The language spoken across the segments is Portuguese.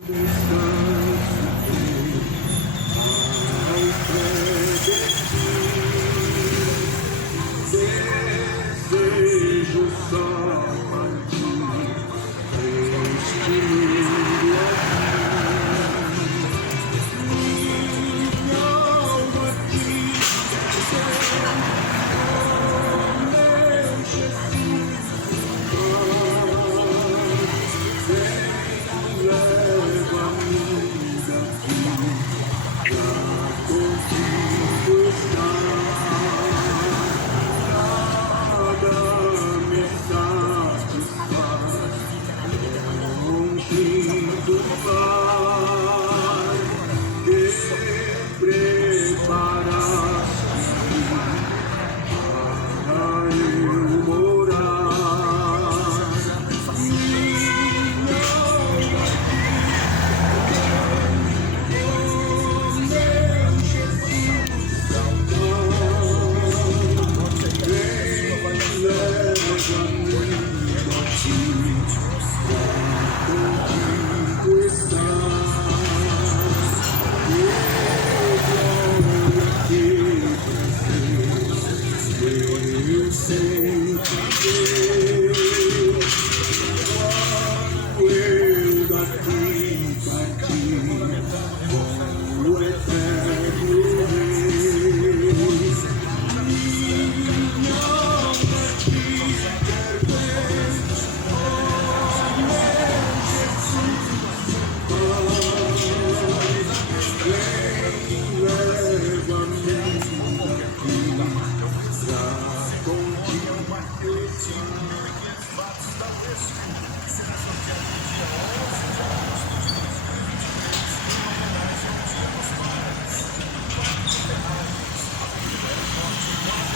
Desejo só partir deste mundo minha alma te quer, oh meu Jesus, vem, leva-me daqui pra contigo estar.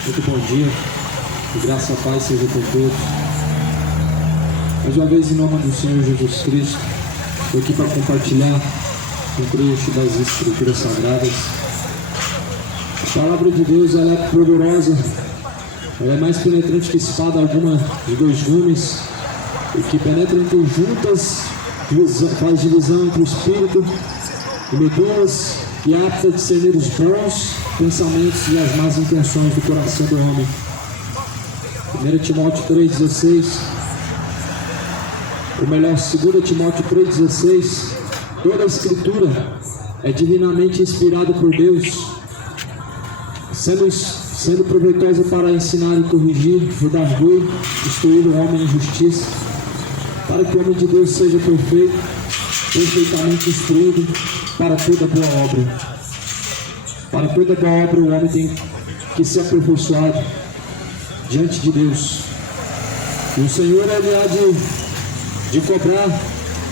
Muito bom dia, que graça e paz seja com todos. Mais uma vez, em nome do Senhor Jesus Cristo, estou aqui para compartilhar um trecho das Escrituras Sagradas. A palavra de Deus, ela é poderosa, ela é mais penetrante que espada alguma de dois gumes, e que penetra entre juntas, faz divisão entre o espírito e medulas, e é apta a discernir os bons pensamentos e as más intenções do coração do homem. 1 Timóteo 3,16, ou melhor, 2 Timóteo 3,16, toda a Escritura é divinamente inspirada por Deus, sendo proveitosa para ensinar e corrigir, redarguir, instruir o homem em justiça, para que o homem de Deus seja perfeito, perfeitamente instruído para toda boa obra. Para toda boa obra o homem tem que ser aperfeiçoado diante de Deus. E o Senhor, ele há de cobrar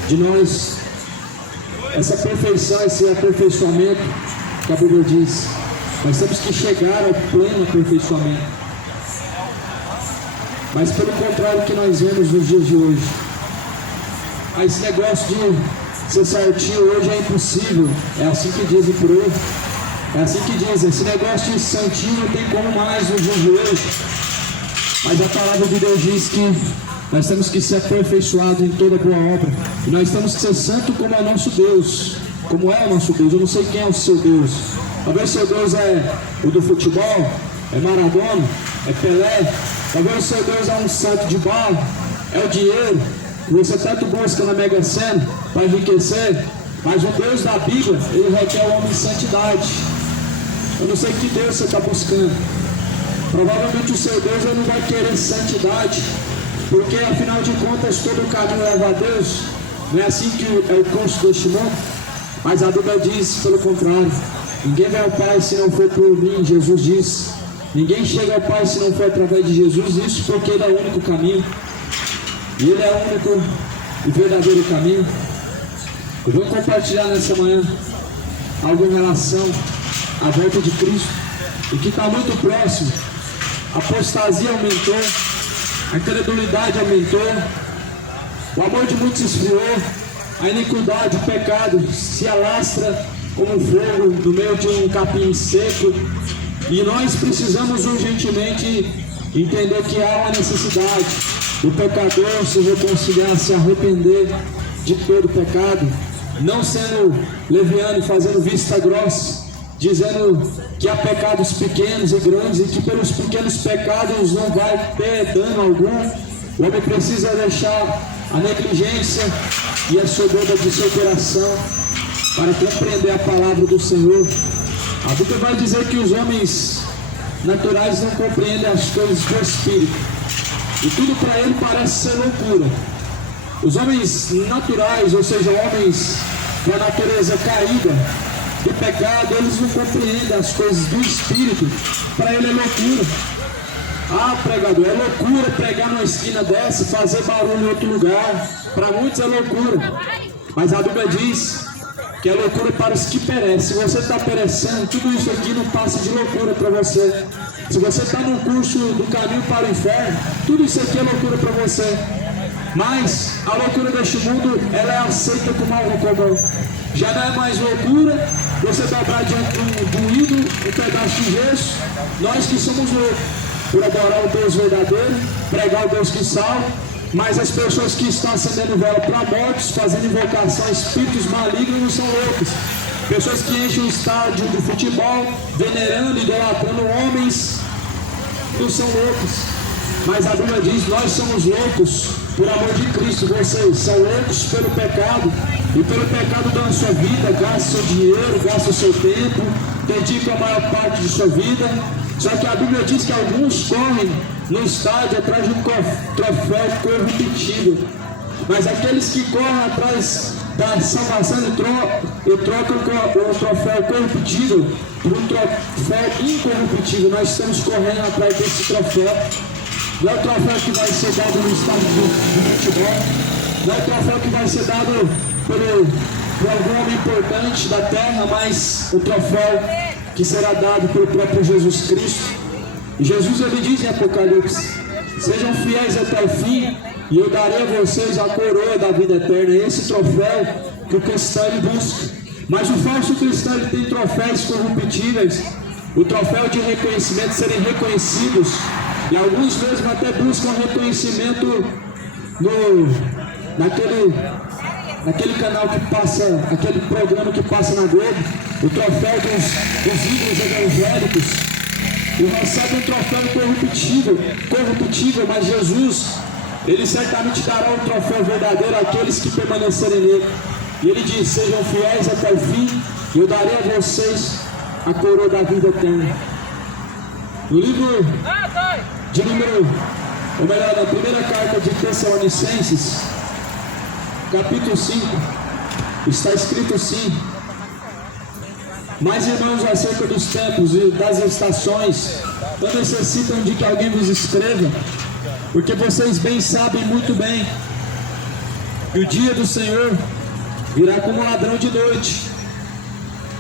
de nós essa perfeição, esse aperfeiçoamento que a Bíblia diz. Nós temos que chegar ao pleno aperfeiçoamento. Mas pelo contrário que nós vemos nos dias de hoje, esse negócio de ser certinho hoje é impossível. É assim que dizem por aí. É assim que diz, esse negócio de santinho não tem como mais nos dias de hoje. Mas a palavra de Deus diz que nós temos que ser aperfeiçoados em toda boa obra. E nós temos que ser santo como é o nosso Deus. Como é o nosso Deus. Eu não sei quem é o seu Deus. Talvez o seu Deus é o do futebol, é Maradona, é Pelé. Talvez o seu Deus é um santo de barro, é o dinheiro. E você tanto busca na Mega Sena para enriquecer. Mas o Deus da Bíblia, ele requer o homem em santidade. Eu não sei que Deus você está buscando. Provavelmente o seu Deus ele não vai querer santidade, porque afinal de contas todo o caminho leva a Deus. Não é assim que é o curso deste mundo. Mas a Bíblia diz pelo contrário: ninguém vai ao Pai se não for por mim. Jesus diz: ninguém chega ao Pai se não for através de Jesus. Isso porque ele é o único caminho, e ele é o único e verdadeiro caminho. Eu vou compartilhar nessa manhã algo em relação à volta de Cristo, e que está muito próximo. A apostasia aumentou, a incredulidade aumentou, o amor de muitos esfriou, a iniquidade, o pecado se alastra como um fogo no meio de um capim seco, e nós precisamos urgentemente entender que há uma necessidade do pecador se reconciliar, se arrepender de todo pecado, não sendo leviano e fazendo vista grossa, dizendo que há pecados pequenos e grandes e que pelos pequenos pecados não vai ter dano algum. O homem precisa deixar a negligência e a soberba de seu coração para compreender a palavra do Senhor. A Bíblia vai dizer que os homens naturais não compreendem as coisas do Espírito, e tudo para ele parece ser loucura. Os homens naturais, ou seja, homens com a natureza caída do pecado, eles não compreendem as coisas do Espírito. Para ele é loucura. Ah, pregador, é loucura pregar numa esquina dessa, fazer barulho em outro lugar. Para muitos é loucura, mas a Bíblia diz que é loucura para os que perecem. Se você está perecendo, tudo isso aqui não passa de loucura para você. Se você está no curso do caminho para o inferno, tudo isso aqui é loucura para você. Mas a loucura deste mundo, ela é aceita como algo comum. Já não é mais loucura você dobrar diante do ídolo um pedaço de gesso. Nós que somos loucos por adorar o Deus verdadeiro, pregar o Deus que salva. Mas as pessoas que estão acendendo vela para mortos, fazendo invocação a espíritos malignos, não são loucos. Pessoas que enchem o estádio de futebol, venerando, idolatrando homens, não são loucos. Mas a Bíblia diz: nós somos loucos por amor de Cristo. Vocês são loucos pelo pecado, e pelo pecado dão a sua vida, gastam seu dinheiro, gastam seu tempo, dedicam a maior parte de sua vida. Só que a Bíblia diz que alguns correm no estádio atrás de um troféu corruptível, mas aqueles que correm atrás da salvação e trocam o troféu corruptível por um troféu incorruptível. Nós estamos correndo atrás desse troféu. Não é o troféu que vai ser dado no estádio de futebol, não é o troféu que vai ser dado por algum homem importante da terra, mas o troféu que será dado pelo próprio Jesus Cristo. E Jesus, ele diz em Apocalipse: sejam fiéis até o fim, e eu darei a vocês a coroa da vida eterna. Esse troféu que o cristão ele busca. Mas o falso cristão ele tem troféus corruptíveis, o troféu de reconhecimento, serem reconhecidos, e alguns mesmo até buscam reconhecimento naquele canal que passa, aquele programa que passa na Globo, o troféu dos ídolos evangélicos, e recebe um troféu corruptível, mas Jesus, ele certamente dará um troféu verdadeiro àqueles que permanecerem nele. E ele diz: sejam fiéis até o fim, e eu darei a vocês a coroa da vida eterna. No livro de na primeira carta de Tessalonicenses, capítulo 5, está escrito assim: mas, irmãos, acerca dos tempos e das estações, não necessitam de que alguém vos escreva, porque vocês bem sabem muito bem que o dia do Senhor virá como um ladrão de noite.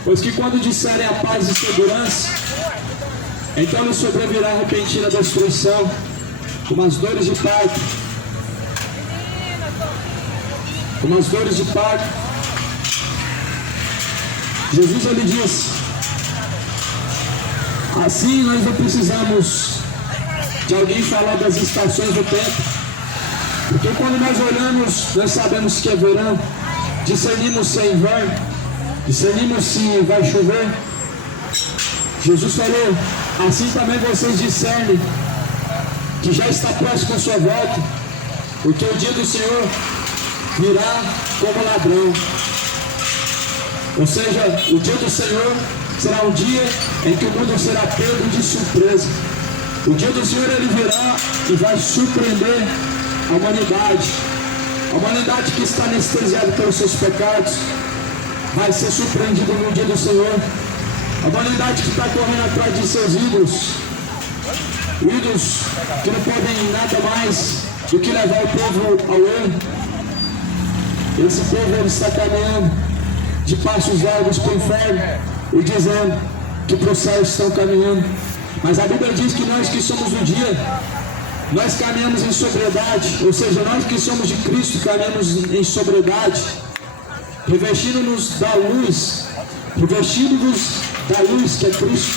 Pois que quando disserem a paz e segurança, então lhes sobrevirá a repentina destruição, como as dores de parto. Jesus, ele diz: assim nós não precisamos de alguém falar das estações do tempo, porque quando nós olhamos, nós sabemos que é verão, discernimos se é inverno, discernimos se vai chover. Jesus falou: assim também vocês discernem que já está próximo a sua volta, porque o dia do Senhor virá como ladrão. Ou seja, o dia do Senhor será um dia em que o mundo será pego de surpresa. O dia do Senhor, ele virá e vai surpreender a humanidade. A humanidade que está anestesiada pelos seus pecados vai ser surpreendida no dia do Senhor. A humanidade que está correndo atrás de seus ídolos, ídolos que não podem nada mais do que levar o povo ao erro. Esse povo, ele está caminhando de passos largos para o inferno e dizendo que para o céu estão caminhando. Mas a Bíblia diz que nós que somos do dia, nós caminhamos em sobriedade, ou seja, nós que somos de Cristo caminhamos em sobriedade, revestindo-nos da luz, que é Cristo.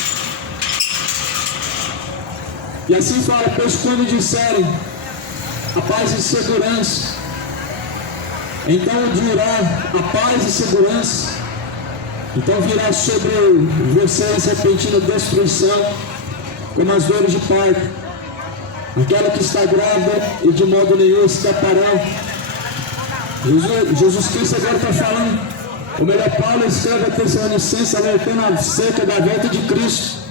E assim fala: pois quando disserem a paz e segurança, então virá a paz e segurança. Então virá sobre vocês repentina destruição, como as dores de parto. Aquela que está grávida e de modo nenhum escapará. Jesus Cristo agora está falando, ou melhor, Paulo escreve a Tessalonicenses alertando acerca da volta de Cristo.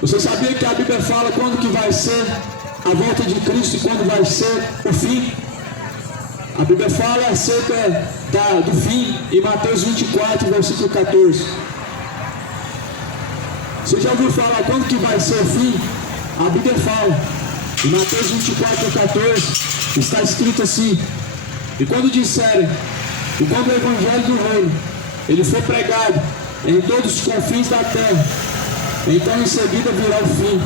Você sabia que a Bíblia fala quando que vai ser a volta de Cristo e quando vai ser o fim? A Bíblia fala acerca do fim em Mateus 24, versículo 14. Você já ouviu falar quando que vai ser o fim? A Bíblia fala, em Mateus 24, 14, está escrito assim: e quando disserem, e quando o Evangelho do Reino ele for pregado em todos os confins da terra, então em seguida virá o fim.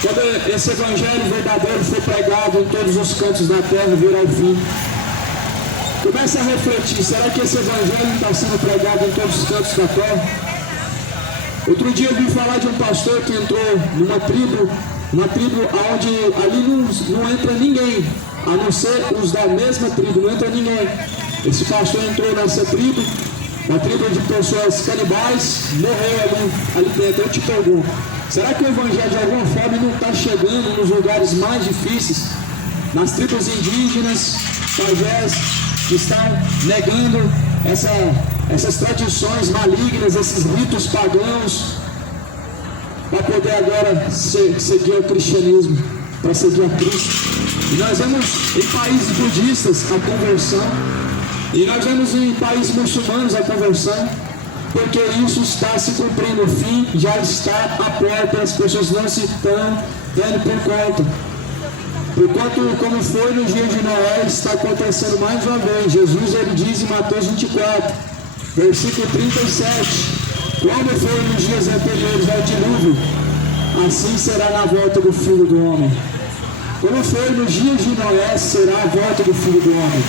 Quando esse Evangelho verdadeiro for pregado em todos os cantos da terra, virá o fim. Comece a refletir, será que esse Evangelho está sendo pregado em todos os cantos da terra? Outro dia eu vi falar de um pastor que entrou numa tribo onde ali não entra ninguém, a não ser os da mesma tribo, não entra ninguém. Esse pastor entrou nessa tribo, uma tribo de pessoas canibais, morreu ali dentro. Eu te pergunto, será que o Evangelho de alguma forma não está chegando nos lugares mais difíceis? Nas tribos indígenas, pajés, que estão negando essas tradições malignas, esses ritos pagãos, para poder agora seguir o cristianismo, para seguir a Cristo. E nós vemos em países budistas a conversão, e nós vemos em países muçulmanos a conversão, porque isso está se cumprindo, o fim já está à porta, as pessoas não se estão dando por conta. Porquanto, como foi no dia de Noé, está acontecendo mais uma vez. Jesus ele diz em Mateus 24, versículo 37, como foi nos dias anteriores ao dilúvio, assim será na volta do Filho do Homem. Como foi nos dias de Noé, será a volta do Filho do Homem.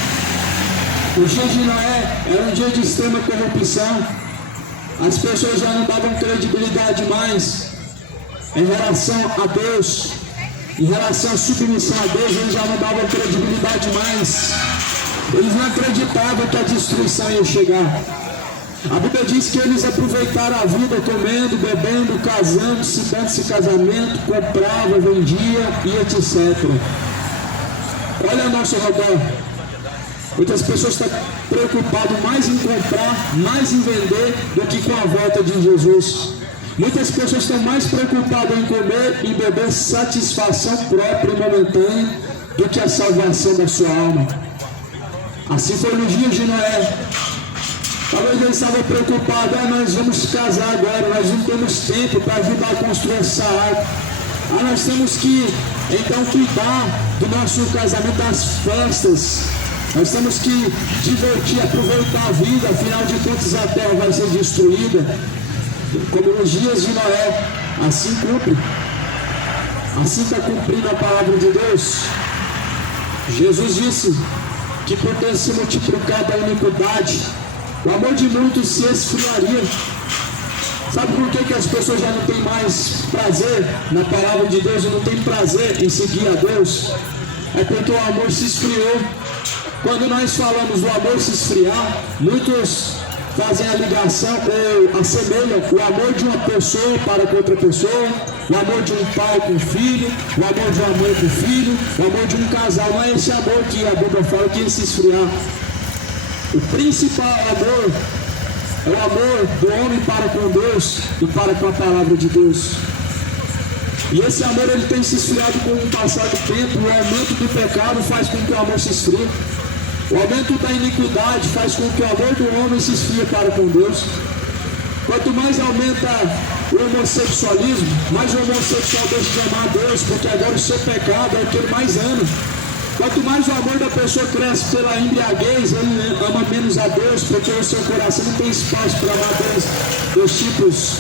Os dias de Noé era um dia de extrema corrupção. As pessoas já não davam credibilidade mais em relação a Deus, em relação à submissão a Deus, eles já não davam credibilidade mais. Eles não acreditavam que a destruição ia chegar. A Bíblia diz que eles aproveitaram a vida comendo, bebendo, casando, se dando-se casamento, comprava, vendia e etc. Olha ao nosso redor. Muitas pessoas estão preocupadas mais em comprar, mais em vender, do que com a volta de Jesus. Muitas pessoas estão mais preocupadas em comer e beber satisfação própria e momentânea do que a salvação da sua alma. Assim foi nos dias de Noé. Talvez ele estava preocupado, nós vamos casar agora, nós não temos tempo para ajudar a construir essa arca. Nós temos que então cuidar do nosso casamento, das festas. Nós temos que divertir, aproveitar a vida, afinal de contas a terra vai ser destruída. Como nos dias de Noé, assim cumpre. Assim está cumprindo a palavra de Deus. Jesus disse que por ter se multiplicado a iniquidade, o amor de muitos se esfriaria. Sabe por que as pessoas já não têm mais prazer na palavra de Deus e não têm prazer em seguir a Deus? É porque o amor se esfriou. Quando nós falamos do amor se esfriar, muitos fazem a ligação ou assemelham o amor de uma pessoa para com outra pessoa, o amor de um pai com o filho, o amor de uma mãe com o filho, o amor de um casal. Não é esse amor que a Bíblia fala que ia se esfriar. O principal amor é o amor do homem para com Deus e para com a palavra de Deus. E esse amor ele tem se esfriado com o passar do tempo. O aumento do pecado faz com que o amor se esfrie. O aumento da iniquidade faz com que o amor do homem se esfrie para com Deus. Quanto mais aumenta o homossexualismo, mais o homossexual deixa de amar a Deus, porque agora o seu pecado é o que ele mais ama. Quanto mais o amor da pessoa cresce pela embriaguez, ele ama menos a Deus, porque o seu coração não tem espaço para amar dois tipos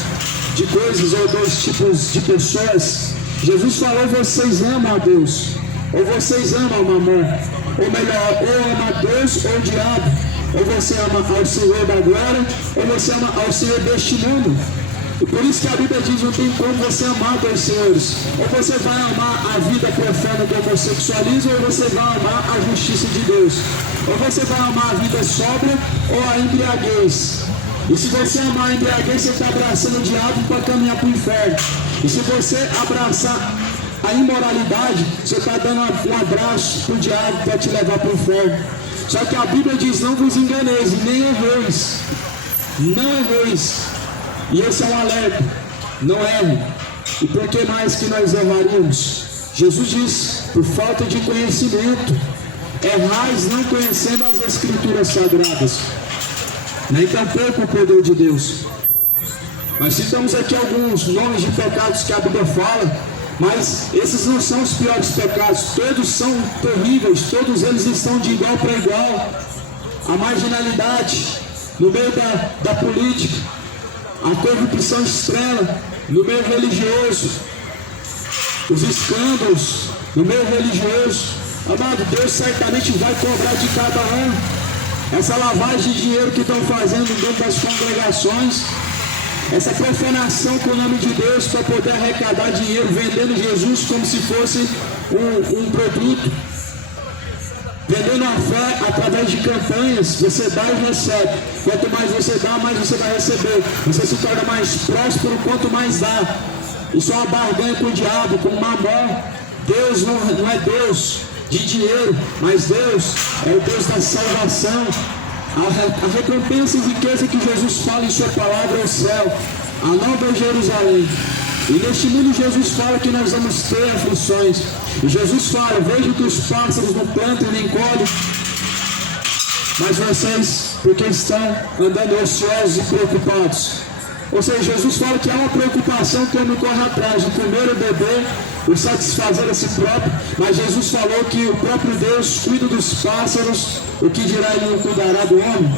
de coisas ou dois tipos de pessoas. Jesus falou: vocês amam a Deus, ou vocês amam o mamão, ou melhor, ou ama a Deus ou o diabo, ou você ama ao Senhor da glória, ou você ama ao Senhor deste mundo. E por isso que a Bíblia diz, não tem como você amar dois senhores. Ou você vai amar a vida profana do homossexualismo, ou você vai amar a justiça de Deus. Ou você vai amar a vida sóbria ou a embriaguez. E se você amar a embriaguez, você está abraçando o diabo para caminhar para o inferno. E se você abraçar a imoralidade, você está dando um abraço para o diabo para te levar para o inferno. Só que a Bíblia diz, não vos enganeis, nem erreis. Não erreis. E esse é um alerta, não erre. E por que mais que nós erraríamos? Jesus diz, por falta de conhecimento, errais não conhecendo as Escrituras Sagradas, nem tampouco o poder de Deus. Nós citamos aqui alguns nomes de pecados que a Bíblia fala, mas esses não são os piores pecados, todos são terríveis, todos eles estão de igual para igual. A marginalidade no meio da política, a corrupção extrema no meio religioso, os escândalos no meio religioso. Amado, Deus certamente vai cobrar de cada um. Essa lavagem de dinheiro que estão fazendo dentro das congregações, essa profanação com o nome de Deus para poder arrecadar dinheiro, vendendo Jesus como se fosse um produto, vendendo a fé através de campanhas. Você dá e recebe. Quanto mais você dá, mais você vai receber. Você se torna mais próspero quanto mais dá. Isso é uma barganha com o diabo, com o mamão. Deus não é Deus de dinheiro, mas Deus é o Deus da salvação. A recompensa e riqueza que Jesus fala em sua palavra é o céu, a nova Jerusalém. E neste mundo Jesus fala que nós vamos ter aflições. E Jesus fala, vejo que os pássaros não plantam nem colhem, mas vocês, porque estão andando ociosos e preocupados. Ou seja, Jesus fala que há uma preocupação que eu me corro atrás, de comer e beber, o satisfazer a si próprio, mas Jesus falou que o próprio Deus cuida dos pássaros, o que dirá ele não cuidará do homem?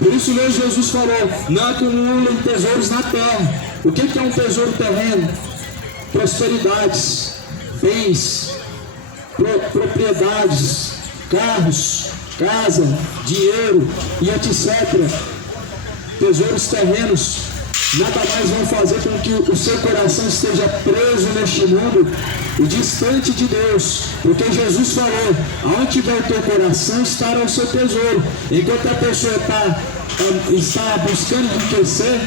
Por isso mesmo Jesus falou, não acumulem tesouros na terra. O que é um tesouro terreno? Prosperidades, bens, propriedades, carros, casa, dinheiro e etc. Tesouros terrenos nada mais vão fazer com que o seu coração esteja preso neste mundo e distante de Deus, porque Jesus falou, aonde tiver o teu coração estará o seu tesouro. Enquanto a pessoa está buscando enriquecer,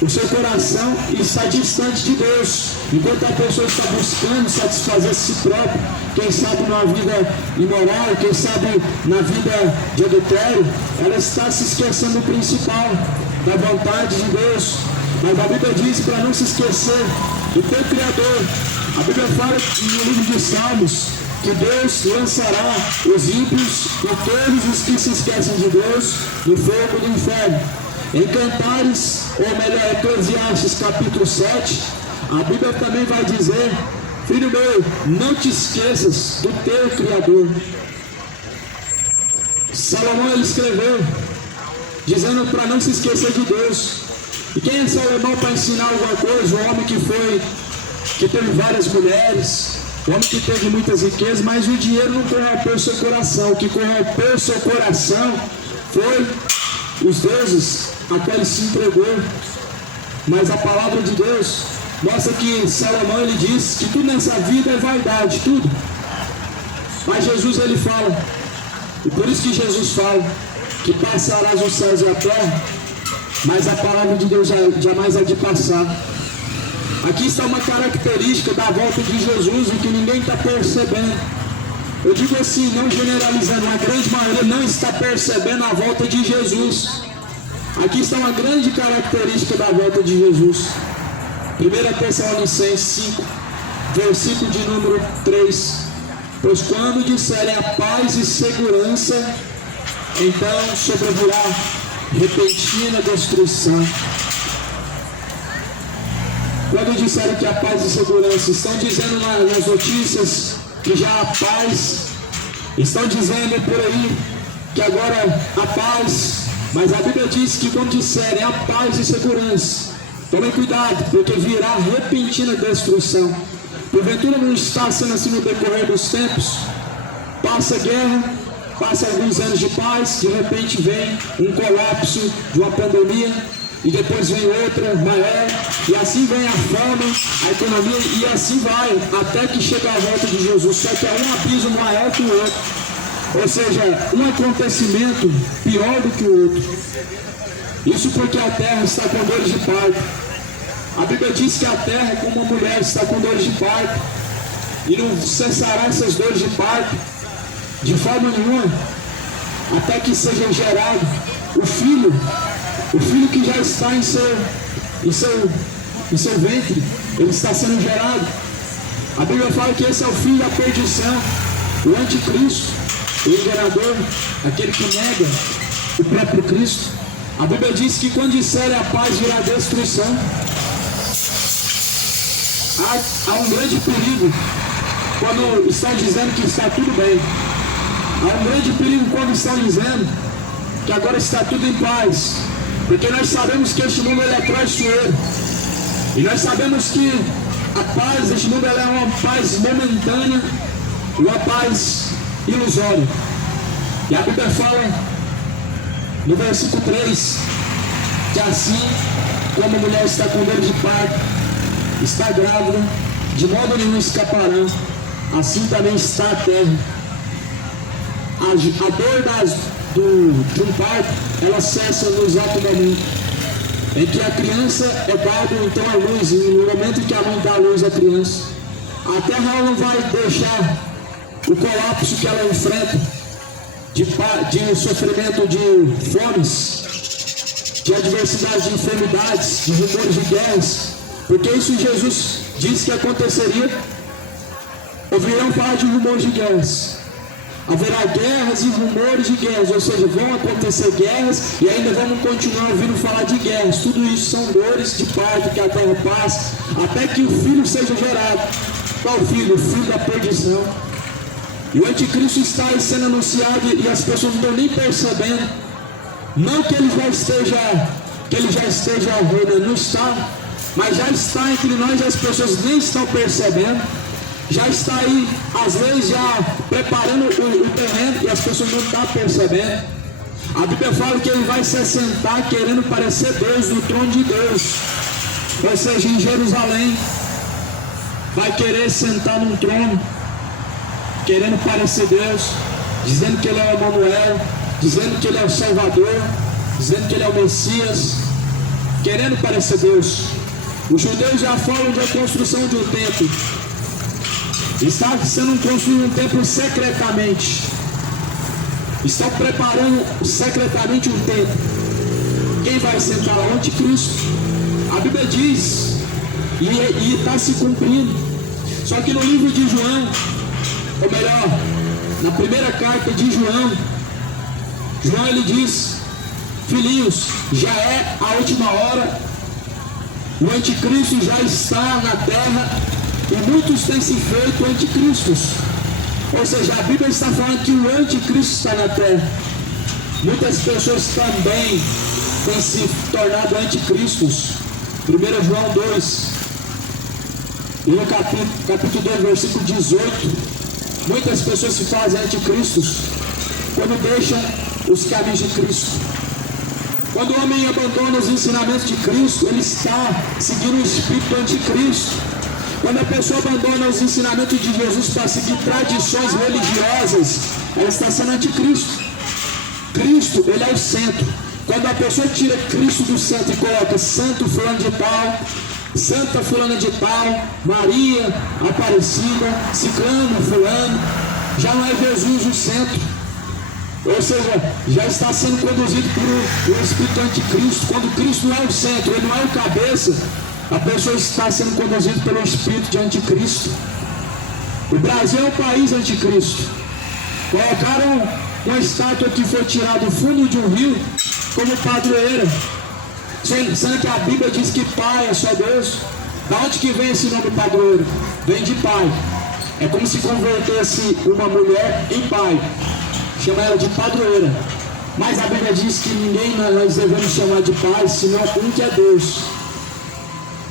o seu coração está distante de Deus. Enquanto a pessoa está buscando satisfazer a si próprio, quem sabe numa vida imoral, quem sabe na vida de adultério, ela está se esquecendo do principal, da vontade de Deus. Mas a Bíblia diz para não se esquecer do teu Criador. A Bíblia fala no livro de Salmos que Deus lançará os ímpios e todos os que se esquecem de Deus no fogo do inferno. Em Cantares, ou melhor, Eclesiastes capítulo 7, a Bíblia também vai dizer, filho meu, não te esqueças do teu Criador. Salomão ele escreveu, dizendo para não se esquecer de Deus. E quem é Salomão para ensinar alguma coisa? O homem que teve várias mulheres, o homem que teve muitas riquezas, mas o dinheiro não corrompeu o seu coração. O que corrompeu o seu coração foi os deuses a qual ele se entregou. Mas a palavra de Deus mostra que Salomão ele diz que tudo nessa vida é vaidade, tudo. Mas Jesus ele fala, e por isso que Jesus fala que passarás os céus e a terra, mas a palavra de Deus jamais há de passar. Aqui está uma característica da volta de Jesus, o que ninguém está percebendo. Eu digo assim, não generalizando, a grande maioria não está percebendo a volta de Jesus. Aqui está uma grande característica da volta de Jesus. 1 Tessalonicenses 5, versículo de número 3. Pois quando disserem a paz e segurança, então sobrevirá repentina destruição. Quando disserem que a paz e segurança, estão dizendo nas notícias que já há paz, estão dizendo por aí que agora há paz, mas a Bíblia diz que quando disserem a paz e segurança, tomem cuidado, porque virá repentina destruição. Porventura não está sendo assim no decorrer dos tempos? Passa guerra, passa alguns anos de paz, de repente vem um colapso de uma pandemia, e depois vem outra maior, e assim vem a fama, a economia, e assim vai, até que chega a volta de Jesus. Só que é um abismo maior que o outro. Ou seja, um acontecimento pior do que o outro. Isso porque a terra está com dores de parto. A Bíblia diz que a terra é como uma mulher, está com dores de parto. E não cessará essas dores de parto de forma nenhuma, até que seja gerado o filho que já está em seu ventre, ele está sendo gerado. A Bíblia fala que esse é o filho da perdição, o anticristo, o enganador, aquele que nega o próprio Cristo. A Bíblia diz que quando disser a paz virá destruição. Há um grande perigo quando estão dizendo que está tudo bem. Há um grande perigo quando estão dizendo que agora está tudo em paz. Porque nós sabemos que este mundo ele é traiçoeiro. E nós sabemos que a paz deste mundo ela é uma paz momentânea, uma paz ilusória. E a Bíblia fala no versículo 3 que assim como a mulher está com dor de parto, está grávida, de modo nenhum escapará, assim também está a terra. A dor de um parto, ela cessa no exato momento em que a criança é dada então à luz, e no momento em que a mãe dá à luz à criança. A terra ela não vai deixar o colapso que ela enfrenta de sofrimento de fomes, de adversidade, de enfermidades, de rumores de guerras, porque isso Jesus disse que aconteceria. Ouvirão falar de rumores de guerras. Haverá guerras e rumores de guerras, ou seja, vão acontecer guerras e ainda vamos continuar ouvindo falar de guerras. Tudo isso são dores de parto que a terra passa, até que o filho seja gerado. Qual filho? O filho da perdição. E o anticristo está aí sendo anunciado e as pessoas não estão nem percebendo. Não que ele já esteja reinando, não está, mas já está entre nós e as pessoas nem estão percebendo. Já está aí as leis já preparando o terreno e as pessoas não estão percebendo. A Bíblia fala que ele vai se assentar querendo parecer Deus no trono de Deus, ou seja, em Jerusalém. Vai querer sentar num trono, querendo parecer Deus, dizendo que ele é o Emanuel, dizendo que ele é o Salvador, dizendo que ele é o Messias, querendo parecer Deus. Os judeus já falam de a construção de um templo. Está sendo construído um templo secretamente. Estão preparando secretamente um templo. Quem vai sentar lá? O anticristo. A Bíblia diz, e está se cumprindo. Só que no livro de João, ou melhor, na primeira carta de João ele diz: filhinhos, já é a última hora, o anticristo já está na terra, e muitos têm se feito anticristos. Ou seja, a Bíblia está falando que o anticristo está na terra. Muitas pessoas também têm se tornado anticristos. 1 João 2, e no capítulo 2, versículo 18, muitas pessoas se fazem anticristos quando deixam os caminhos de Cristo. Quando o homem abandona os ensinamentos de Cristo, ele está seguindo o espírito do anticristo. Quando a pessoa abandona os ensinamentos de Jesus para seguir tradições religiosas, ela está sendo anticristo. Cristo, ele é o centro. Quando a pessoa tira Cristo do centro e coloca santo fulano de tal, santa fulana de tal, Maria, Aparecida, ciclano, fulano, já não é Jesus o centro. Ou seja, já está sendo conduzido por um espírito anticristo. Quando Cristo não é o centro, ele não é o cabeça, a pessoa está sendo conduzida pelo espírito de anticristo. O Brasil é um país anticristo. Colocaram uma estátua que foi tirada do fundo de um rio como padroeira, sendo que a Bíblia diz que pai é só Deus. Da onde que vem esse nome padroeiro? Vem de pai. É como se convertesse uma mulher em pai, chama ela de padroeira. Mas a Bíblia diz que ninguém nós devemos chamar de pai, senão um que é Deus.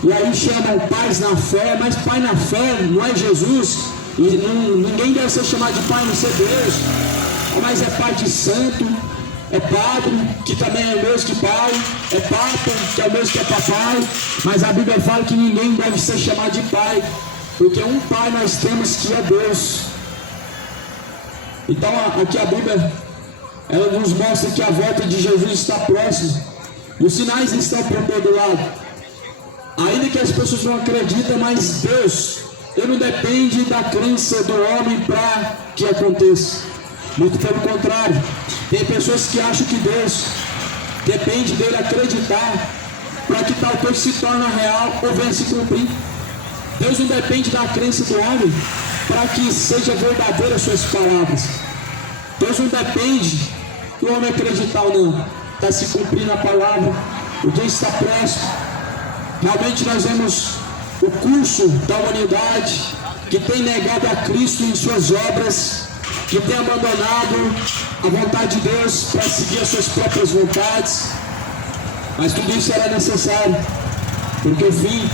E aí chamam pais na fé, mas pai na fé não é Jesus. E ninguém deve ser chamado de pai, não ser Deus. Mas é pai de santo, é padre, que também é o mesmo que pai, é papa, que é o mesmo que é papai, mas a Bíblia fala que ninguém deve ser chamado de pai, porque um pai nós temos que é Deus. Então aqui a Bíblia, ela nos mostra que a volta de Jesus está próxima, e os sinais estão por todo lado. Ainda que as pessoas não acreditem, mas Deus, Ele não depende da crença do homem para que aconteça. Muito pelo contrário, tem pessoas que acham que Deus depende dele acreditar para que tal coisa se torne real ou venha se cumprir. Deus não depende da crença do homem para que seja verdadeira as suas palavras. Deus não depende do homem acreditar ou não, está se cumprindo a palavra, o dia está próximo. Realmente nós vemos o curso da humanidade que tem negado a Cristo em suas obras, que tem abandonado a vontade de Deus para seguir as suas próprias vontades. Mas tudo isso era necessário, porque o fim,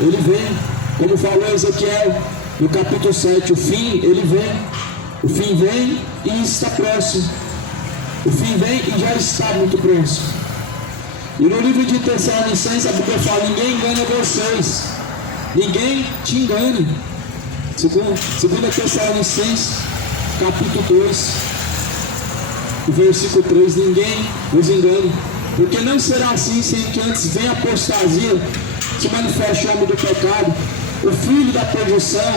ele vem, como falou Ezequiel no capítulo 7, o fim, ele vem, o fim vem e está próximo, o fim vem e já está muito próximo. E no livro de Tessalonicenses, a Bíblia fala: ninguém engana vocês, ninguém te engane. Segundo Tessalonicenses, capítulo 2, o versículo 3, ninguém os engane, porque não será assim sem que antes venha a apostasia, se manifeste o homem do pecado, o filho da perdição,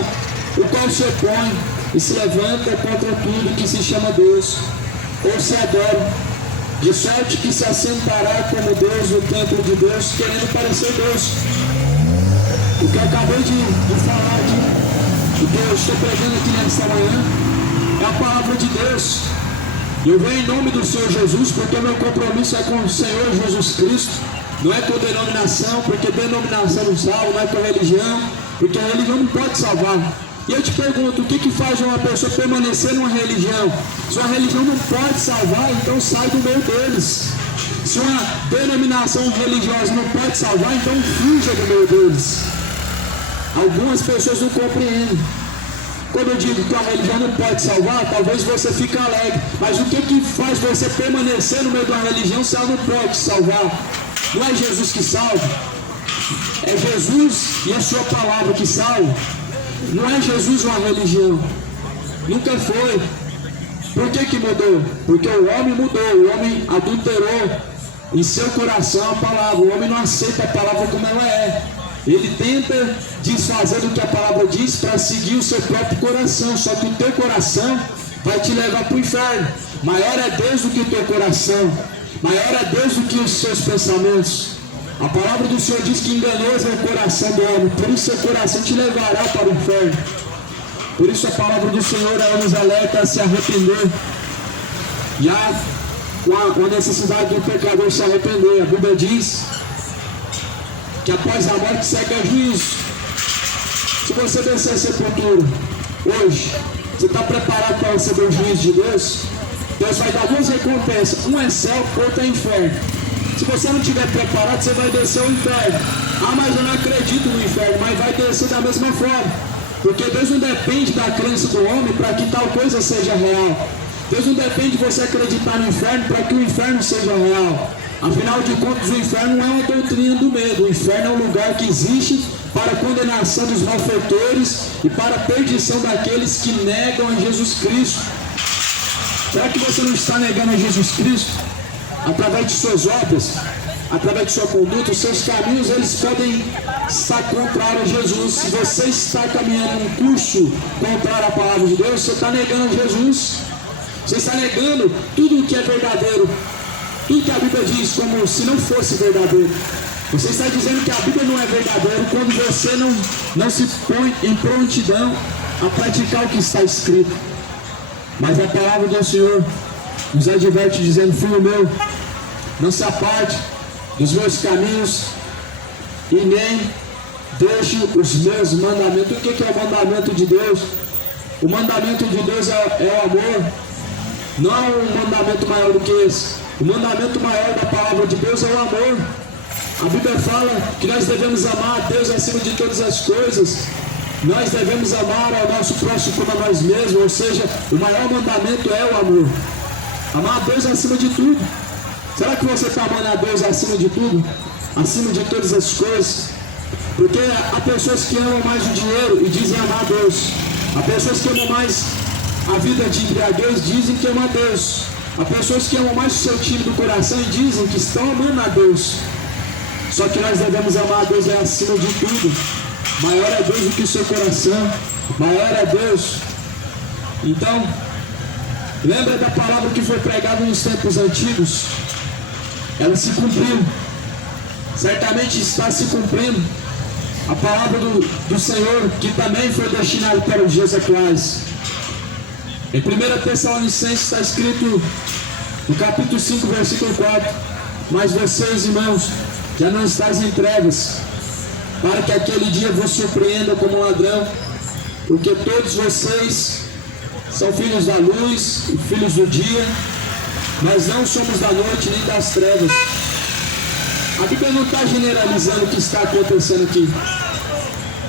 o qual se opõe e se levanta contra tudo que se chama Deus, ou se adora, de sorte que se assentará como Deus no templo de Deus, querendo parecer Deus. O que eu acabei de falar aqui, o que eu estou pregando aqui nesta manhã, é a palavra de Deus. Eu venho em nome do Senhor Jesus, porque meu compromisso é com o Senhor Jesus Cristo, não é com denominação, porque denominação não salva, não é com religião, porque a religião não pode salvar. E eu te pergunto, o que faz uma pessoa permanecer numa religião? Se uma religião não pode salvar, então sai do meio deles. Se uma denominação religiosa não pode salvar, então fuja do meio deles. Algumas pessoas não compreendem. Quando eu digo que a religião não pode salvar, talvez você fique alegre. Mas o que faz você permanecer no meio de uma religião se ela não pode salvar? Não é Jesus que salva. É Jesus e a sua palavra que salva. Não é Jesus uma religião. Nunca foi. Por que mudou? Porque o homem mudou. O homem adulterou em seu coração a palavra. O homem não aceita a palavra como ela é. Ele tenta desfazer do que a palavra diz para seguir o seu próprio coração. Só que o teu coração vai te levar para o inferno. Maior é Deus do que o teu coração. Maior é Deus do que os seus pensamentos. A palavra do Senhor diz que enganoso é o coração do homem. Por isso seu coração te levará para o inferno. Por isso a palavra do Senhor ela nos alerta a se arrepender. E há a necessidade do pecador se arrepender. A Bíblia diz que após a morte segue a juízo. Se você descer a sepultura hoje, você está preparado para receber o juízo de Deus? Deus vai dar duas recompensas. Um é céu, outro é inferno. Se você não estiver preparado, você vai descer ao inferno. Ah, mas eu não acredito no inferno. Mas vai descer da mesma forma. Porque Deus não depende da crença do homem para que tal coisa seja real. Deus não depende de você acreditar no inferno para que o inferno seja real. Afinal de contas, o inferno não é uma doutrina do medo. O inferno é um lugar que existe para a condenação dos malfeitores e para a perdição daqueles que negam a Jesus Cristo. Será que você não está negando a Jesus Cristo? Através de suas obras, através de sua conduta, os seus caminhos, eles podem estar contrários a Jesus. Se você está caminhando um curso contrário à palavra de Deus, você está negando a Jesus. Você está negando tudo o que é verdadeiro. Tudo que a Bíblia diz como se não fosse verdadeiro. Você está dizendo que a Bíblia não é verdadeira quando você não se põe em prontidão a praticar o que está escrito. Mas a palavra do Senhor nos adverte dizendo: filho meu, não se aparte dos meus caminhos e nem deixe os meus mandamentos. O que é o mandamento de Deus? O mandamento de Deus é o amor. Não há um mandamento maior do que esse. O mandamento maior da palavra de Deus é o amor. A Bíblia fala que nós devemos amar a Deus acima de todas as coisas. Nós devemos amar ao nosso próximo como a nós mesmos. Ou seja, o maior mandamento é o amor. Amar a Deus acima de tudo. Será que você está amando a Deus acima de tudo? Acima de todas as coisas? Porque há pessoas que amam mais o dinheiro e dizem amar a Deus. Há pessoas que amam mais a vida de embriaguez e dizem que amam a Deus. Há pessoas que amam mais o seu time do coração e dizem que estão amando a Deus. Só que nós devemos amar a Deus acima de tudo. Maior é Deus do que o seu coração. Maior é Deus. Então, lembra da palavra que foi pregada nos tempos antigos? Ela se cumpriu. Certamente está se cumprindo a palavra do Senhor, que também foi destinada para os dias atuais. Em 1 Tessalonicenses está escrito no capítulo 5, versículo 4: mas vocês, irmãos, já não estáis em trevas, para que aquele dia vos surpreenda como um ladrão, porque todos vocês são filhos da luz e filhos do dia, mas não somos da noite nem das trevas. A Bíblia não está generalizando o que está acontecendo aqui.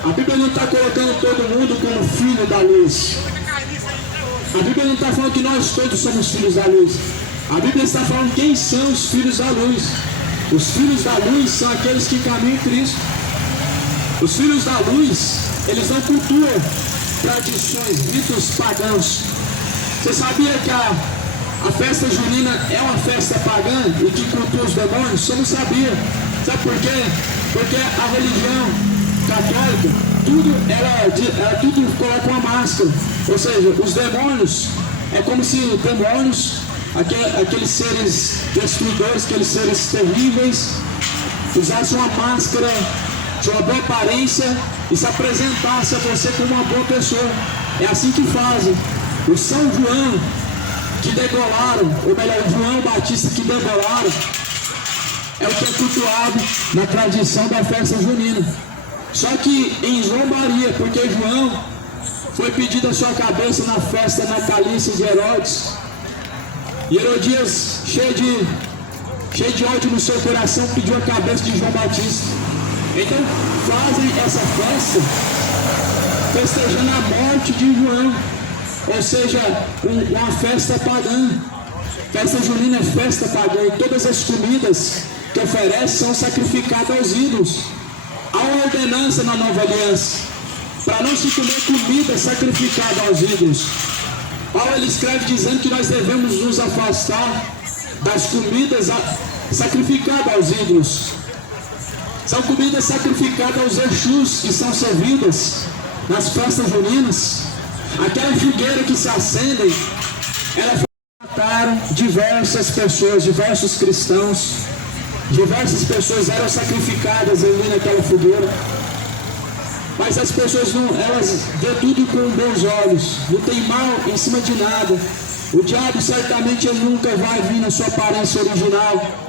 A Bíblia não está colocando todo mundo como filho da luz. A Bíblia não está falando que nós todos somos filhos da luz. A Bíblia está falando quem são os filhos da luz. Os filhos da luz são aqueles que caminham em Cristo. Os filhos da luz, eles não cultuam tradições, ritos pagãos. Você sabia que a festa junina é uma festa pagã e que cultua os demônios? Você não sabia. Sabe por quê? Porque a religião católica, ela tudo coloca uma máscara. Ou seja, os demônios, é como se demônios, aqueles seres destruidores, aqueles seres terríveis, usassem uma máscara de uma boa aparência e se apresentassem a você como uma boa pessoa. É assim que fazem. O São João que degolaram, ou melhor, João Batista que degolaram, é o que é cultuado na tradição da festa junina. Só que em zombaria, porque João foi pedido a sua cabeça na festa natalícia de Herodes. E Herodias, cheio de ódio no seu coração, pediu a cabeça de João Batista. Então fazem essa festa festejando a morte de João. Ou seja, uma festa pagã. Festa junina é festa pagã. E todas as comidas que oferecem são sacrificadas aos ídolos. Há uma ordenança na nova aliança para não se comer comida sacrificada aos ídolos. Paulo ele escreve dizendo que nós devemos nos afastar das comidas sacrificadas aos ídolos. São comidas sacrificadas aos Exus que são servidas nas festas juninas. Aquela fogueira que se acendem, ela mataram diversas pessoas, diversos cristãos. Diversas pessoas eram sacrificadas ali naquela fogueira. Mas as pessoas não, elas vê tudo com bons olhos, não tem mal em cima de nada. O diabo certamente ele nunca vai vir na sua aparência original.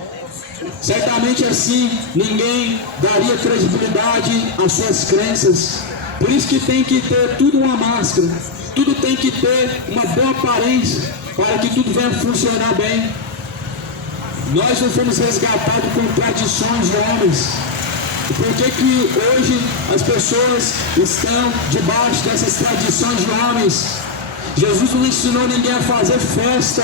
Certamente assim ninguém daria credibilidade às suas crenças. Por isso que tem que ter tudo uma máscara, tudo tem que ter uma boa aparência para que tudo venha funcionar bem. Nós não fomos resgatados com tradições de homens. Por que hoje as pessoas estão debaixo dessas tradições de homens? Jesus não ensinou ninguém a fazer festa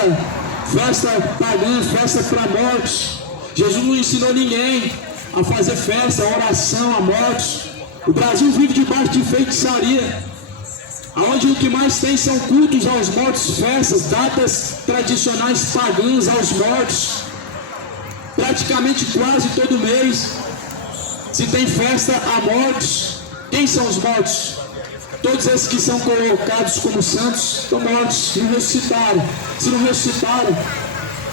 pagã, festa para morte. Jesus não ensinou ninguém a fazer festa, oração à morte. O Brasil vive debaixo de feitiçaria, onde o que mais tem são cultos aos mortos, festas, datas tradicionais pagãs aos mortos. Praticamente quase todo mês se tem festa a mortos. Quem são os mortos? Todos esses que são colocados como santos estão mortos, não ressuscitaram. Se não ressuscitaram,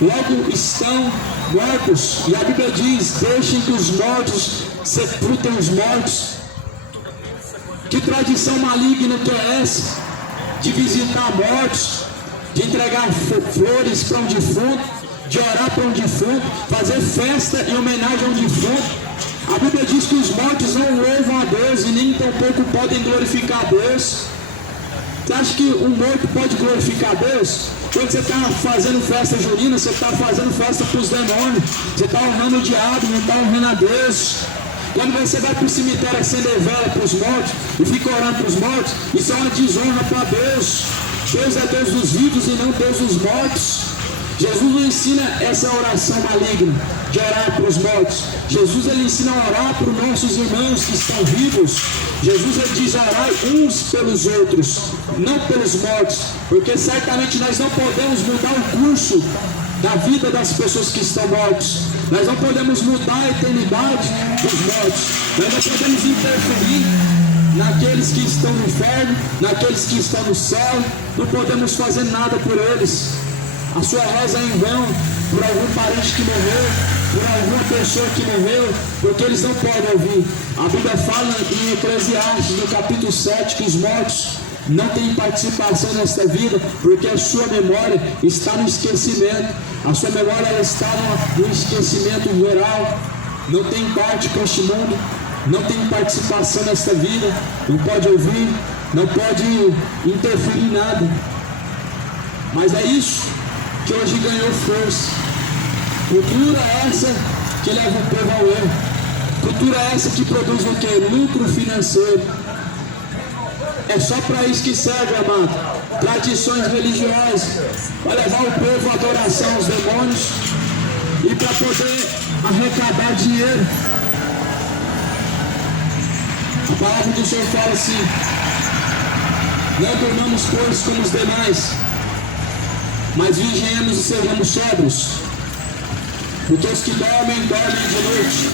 logo estão mortos. E a Bíblia diz: deixem que os mortos sepultem os mortos. Que tradição maligna que é essa? De visitar mortos, de entregar flores para um defunto, de orar para um defunto, fazer festa em homenagem a um defunto. A Bíblia diz que os mortos não louvam a Deus e nem tampouco podem glorificar a Deus. Você acha que um morto pode glorificar a Deus? Quando você está fazendo festa junina, você está fazendo festa para os demônios. Você está honrando o diabo, não está honrando a Deus. Quando você vai para o cemitério acender vela para os mortos e fica orando para os mortos, isso é uma desonra para Deus. Deus é Deus dos vivos e não Deus dos mortos. Jesus não ensina essa oração maligna de orar para os mortos. Jesus ele ensina a orar para os nossos irmãos que estão vivos. Jesus ele diz orar uns pelos outros, não pelos mortos, porque certamente nós não podemos mudar o curso da vida das pessoas que estão mortas. Nós não podemos mudar a eternidade dos mortos. Nós não podemos interferir naqueles que estão no inferno, naqueles que estão no céu. Não podemos fazer nada por eles. A sua reza é em vão por algum parente que morreu, por alguma pessoa que morreu, porque eles não podem ouvir. A Bíblia fala em Eclesiastes, no capítulo 7, que os mortos não têm participação nesta vida, porque a sua memória está no esquecimento. A sua memória ela está no esquecimento geral. Não tem parte com este mundo, não tem participação nesta vida, não pode ouvir, não pode interferir em nada. Mas é isso que hoje ganhou força. Cultura essa que leva o povo ao erro. Cultura essa que produz o que? Lucro financeiro. É só para isso que serve, amado. Tradições religiosas, para levar o povo à adoração aos demônios e para poder arrecadar dinheiro. A palavra do Senhor fala assim: não durmamos, pois, como os demais, mas vigiemos e sejamos sóbrios. Porque os que dormem, dormem de noite,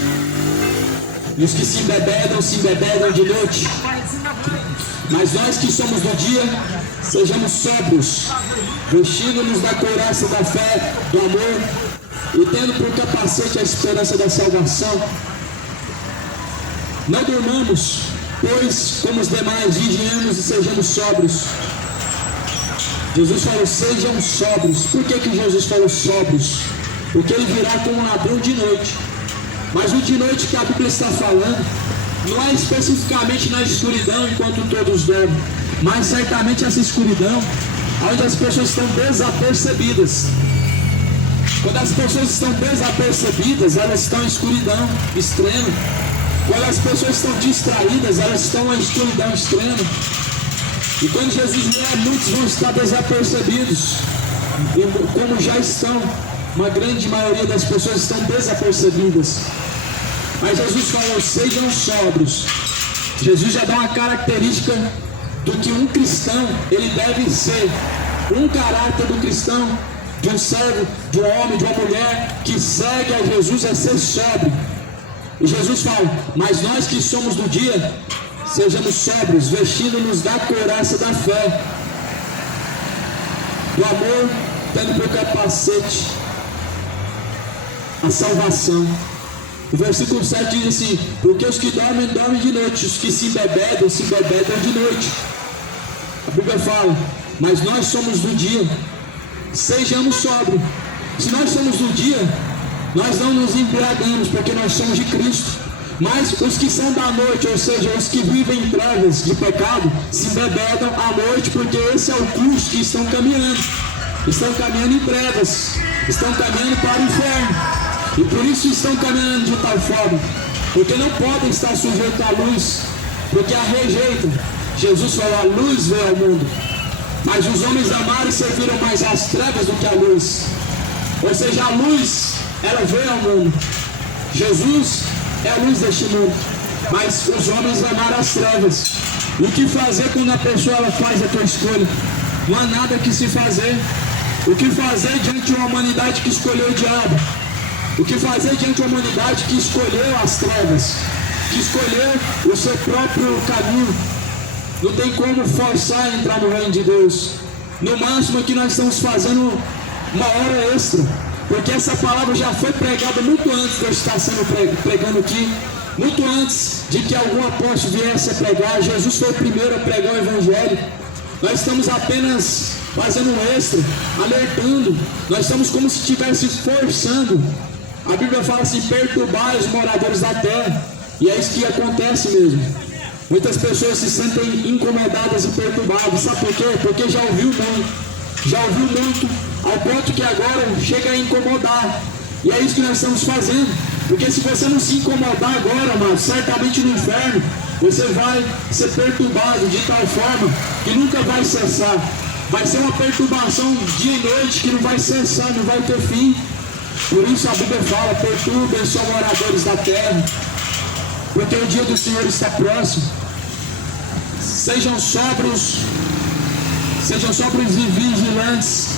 e os que se embebedam de noite. Mas nós que somos do dia, sejamos sóbrios, vestindo-nos da couraça da fé, do amor, e tendo por capacete a esperança da salvação. Não durmamos, pois, como os demais, vigiemos e sejamos sóbrios. Jesus falou, sejam sóbrios. Por que Jesus falou sóbrios? Porque ele virá como um ladrão de noite. Mas o de noite que a Bíblia está falando não é especificamente na escuridão enquanto todos dormem, mas certamente essa escuridão onde as pessoas estão desapercebidas. Quando as pessoas estão desapercebidas, elas estão em escuridão extrema. Quando as pessoas estão distraídas, elas estão em escuridão extrema. E quando Jesus vier, muitos vão estar desapercebidos, como já estão. Uma grande maioria das pessoas estão desapercebidas. Mas Jesus falou, sejam sóbrios. Jesus já dá uma característica do que um cristão ele deve ser. Um caráter do cristão, de um servo, de um homem, de uma mulher que segue a Jesus é ser sóbrio. E Jesus fala, mas nós que somos do dia, sejamos sóbrios, vestindo-nos da couraça da fé, do amor, tendo por capacete a salvação. O versículo 7 diz assim, porque os que dormem, dormem de noite, os que se embebedam de noite. A Bíblia fala, mas nós somos do dia, sejamos sóbrios. Se nós somos do dia, nós não nos embriagamos, porque nós somos de Cristo. Mas os que são da noite, ou seja, os que vivem em trevas de pecado, se embebedam à noite, porque esse é o curso que estão caminhando. Estão caminhando em trevas, estão caminhando para o inferno. E por isso estão caminhando de tal forma, porque não podem estar sujeitos à luz, porque a rejeitam. Jesus falou, a luz veio ao mundo, mas os homens amaram e serviram mais às trevas do que à luz. Ou seja, a luz, ela veio ao mundo. Jesus é a luz deste mundo, mas os homens amaram as trevas. E o que fazer quando a pessoa ela faz a tua escolha? Não há nada que se fazer. O que fazer diante de uma humanidade que escolheu o diabo? O que fazer diante de uma humanidade que escolheu as trevas, que escolheu o seu próprio caminho? Não tem como forçar a entrar no reino de Deus. No máximo é que nós estamos fazendo uma hora extra, porque essa palavra já foi pregada muito antes de eu estar sendo pregando aqui, muito antes de que algum apóstolo viesse a pregar. Jesus foi o primeiro a pregar o Evangelho. Nós estamos apenas fazendo um extra, alertando. Nós estamos como se estivesse forçando. A Bíblia fala assim, perturbar os moradores da terra. E é isso que acontece mesmo. Muitas pessoas se sentem incomodadas e perturbadas. Sabe por quê? Porque já ouviu muito. Já ouviu muito, ao ponto que agora chega a incomodar. E é isso que nós estamos fazendo. Porque se você não se incomodar agora, amado, certamente no inferno, você vai ser perturbado de tal forma que nunca vai cessar. Vai ser uma perturbação dia e noite que não vai cessar, não vai ter fim. Por isso a Bíblia fala: perturbem só moradores da terra, porque o dia do Senhor está próximo. Sejam sóbrios e vigilantes,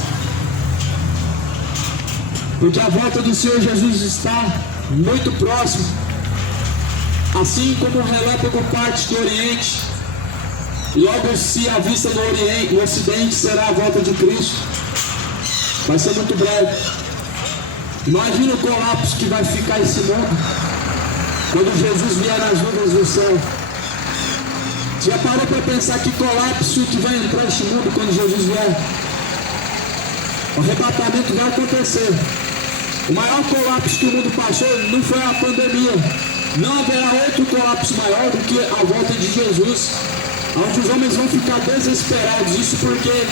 porque a volta do Senhor Jesus está muito próximo. Assim como o relâmpago parte do Oriente, logo se avista no Oriente, no Ocidente, será a volta de Cristo. Vai ser muito breve. Imagina o colapso que vai ficar esse mundo quando Jesus vier nas nuvens do céu. Já parou para pensar que colapso que vai entrar neste mundo quando Jesus vier? O arrebatamento vai acontecer. O maior colapso que o mundo passou não foi a pandemia. Não haverá outro colapso maior do que a volta de Jesus, onde os homens vão ficar desesperados. Isso porque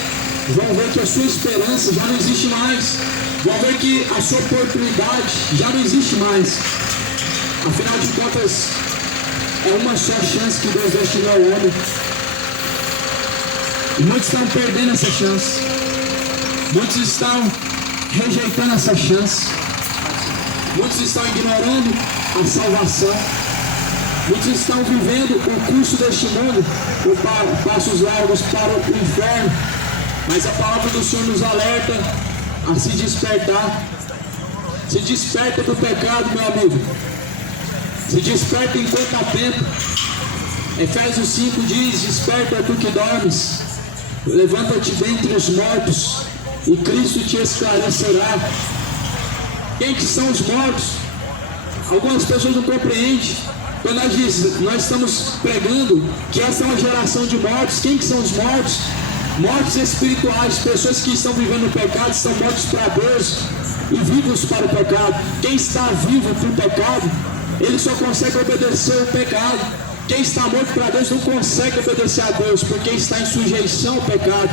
vão ver que a sua esperança já não existe mais. Vão ver que a sua oportunidade já não existe mais. Afinal de contas, é uma só chance que Deus destinou ao homem. E muitos estão perdendo essa chance. Muitos estão rejeitando essa chance. Muitos estão ignorando a salvação. Muitos estão vivendo o curso deste mundo, passos largos para o inferno. Mas a palavra do Senhor nos alerta a se despertar. Se desperta do pecado, meu amigo. Se desperta enquanto há tempo. Efésios 5 diz: desperta tu que dormes, levanta-te dentre os mortos, e Cristo te esclarecerá. Quem que são os mortos? Algumas pessoas não compreendem. Quando nós estamos pregando que essa é uma geração de mortos, quem que são os mortos? Mortos espirituais, pessoas que estão vivendo o pecado, estão mortos para Deus e vivos para o pecado. Quem está vivo para o pecado, ele só consegue obedecer o pecado. Quem está morto para Deus não consegue obedecer a Deus, porque está em sujeição ao pecado.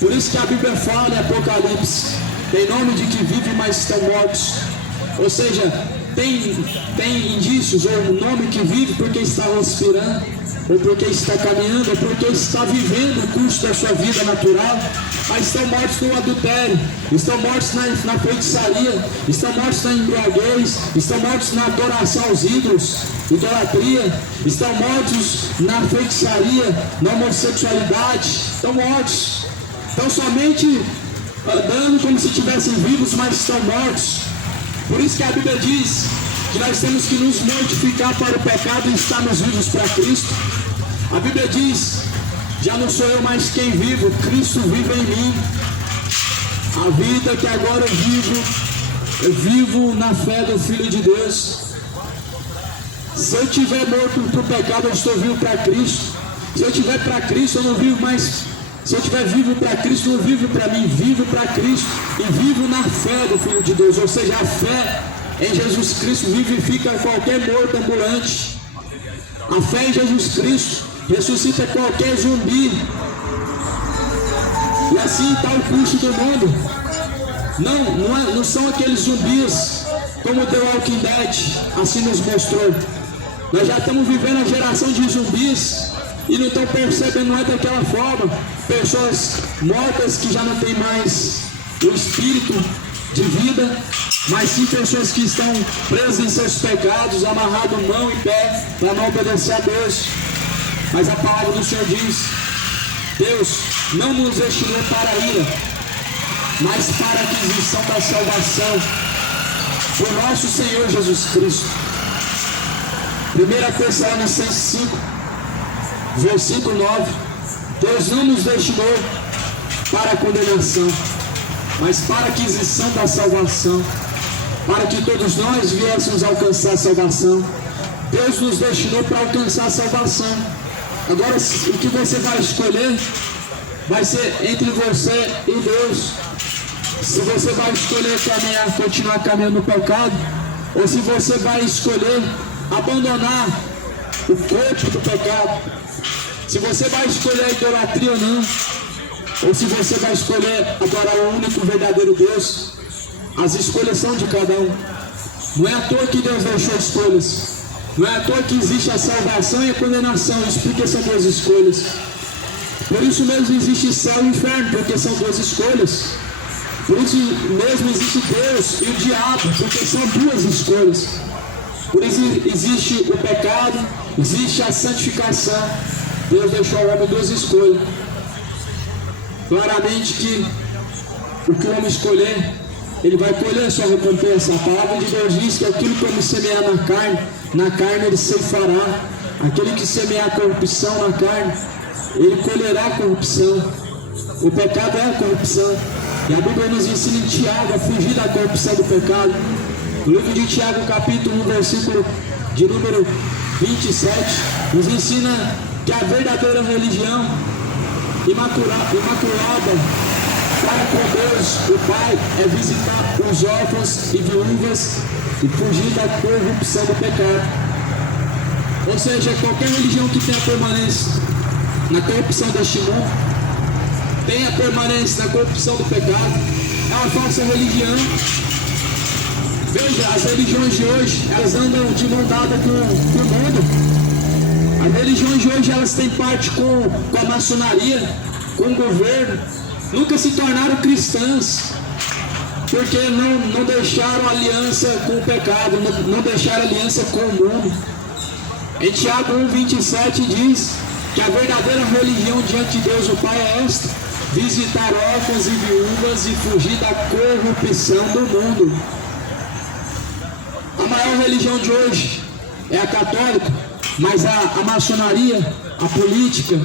Por isso que a Bíblia fala em Apocalipse: tem nome de que vive, mas estão mortos. Ou seja, tem indícios, ou um nome que vive porque está respirando, ou porque está caminhando, ou porque está vivendo o curso da sua vida natural, mas estão mortos no adultério, estão mortos na feitiçaria, estão mortos na embriaguez, estão mortos na adoração aos ídolos, idolatria, estão mortos na feitiçaria, na homossexualidade, estão mortos, estão somente andando como se estivessem vivos, mas estão mortos. Por isso que a Bíblia diz que nós temos que nos mortificar para o pecado e estarmos vivos para Cristo. A Bíblia diz: já não sou eu mais quem vivo, Cristo vive em mim. A vida que agora eu vivo na fé do Filho de Deus. Se eu estiver morto para o pecado, eu estou vivo para Cristo. Se eu estiver para Cristo, eu não vivo mais. Se eu estiver vivo para Cristo, eu não vivo para mim, vivo para Cristo e vivo na fé do Filho de Deus. Ou seja, a fé em Jesus Cristo vivifica qualquer morto ambulante. A fé em Jesus Cristo ressuscita qualquer zumbi. E assim está o curso do mundo. Não são aqueles zumbis como The Walking Dead assim nos mostrou. Nós já estamos vivendo a geração de zumbis e não estão percebendo, não é daquela forma. Pessoas mortas que já não tem mais o espírito de vida, mas sim pessoas que estão presas em seus pecados, amarrado mão e pé para não obedecer a Deus. Mas a palavra do Senhor diz: Deus não nos destinou para a ira, mas para a aquisição da salvação por nosso Senhor Jesus Cristo. 1 Tessalonicenses 5, versículo 9: Deus não nos destinou para a condenação, mas para a aquisição da salvação, para que todos nós viéssemos alcançar a salvação. Deus nos destinou para alcançar a salvação. Agora, o que você vai escolher vai ser entre você e Deus. Se você vai escolher continuar caminhando no pecado, ou se você vai escolher abandonar o corpo do pecado. Se você vai escolher a idolatria ou não, ou se você vai escolher adorar o único verdadeiro Deus. As escolhas são de cada um. Não é à toa que Deus deixou escolhas. Não é à toa que existe a salvação e a condenação. Explica essas duas escolhas. Por isso mesmo existe céu e inferno, porque são duas escolhas. Por isso mesmo existe Deus e o diabo, porque são duas escolhas. Por isso existe o pecado, existe a santificação. Deus deixou ao homem duas escolhas. Claramente que o que o homem escolher, ele vai colher a sua recompensa. A palavra de Deus diz que aquilo que o homem semear na carne ele ceifará. Aquele que semear corrupção na carne, ele colherá corrupção. O pecado é a corrupção. E a Bíblia nos ensina em Tiago a fugir da corrupção do pecado. No livro de Tiago, capítulo 1, versículo de número 27, nos ensina que a verdadeira religião imaculada para com Deus, o Pai, é visitar os órfãos e viúvas e fugir da corrupção do pecado. Ou seja, qualquer religião que tenha permanência na corrupção deste mundo, tenha permanência na corrupção do pecado, é uma falsa religião. Veja, as religiões de hoje, elas andam de mão dada com o mundo. As religiões de hoje, elas têm parte com a maçonaria, com o governo. Nunca se tornaram cristãs, porque não deixaram aliança com o pecado, não deixaram aliança com o mundo. Em Tiago 1,27 diz que a verdadeira religião diante de Deus o Pai é esta: visitar órfãos e viúvas e fugir da corrupção do mundo. A maior religião de hoje é a católica, mas a maçonaria, a política,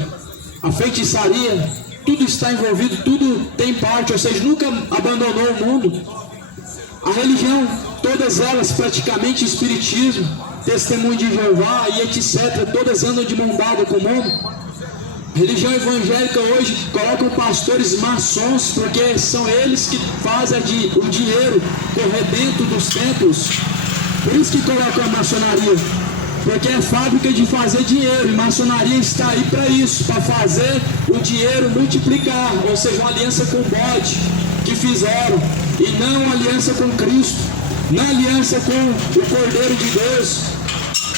a feitiçaria, tudo está envolvido, tudo tem parte, ou seja, nunca abandonou o mundo. A religião, todas elas praticamente espiritismo, testemunho de Jeová e etc., todas andam de mão dada com o mundo. A religião evangélica hoje colocam pastores maçons, porque são eles que fazem o dinheiro correr dentro dos templos. Por isso que colocam a maçonaria, porque é fábrica de fazer dinheiro, e maçonaria está aí para isso, para fazer o dinheiro multiplicar, ou seja, uma aliança com o bode que fizeram, e não uma aliança com Cristo, não aliança com o Cordeiro de Deus.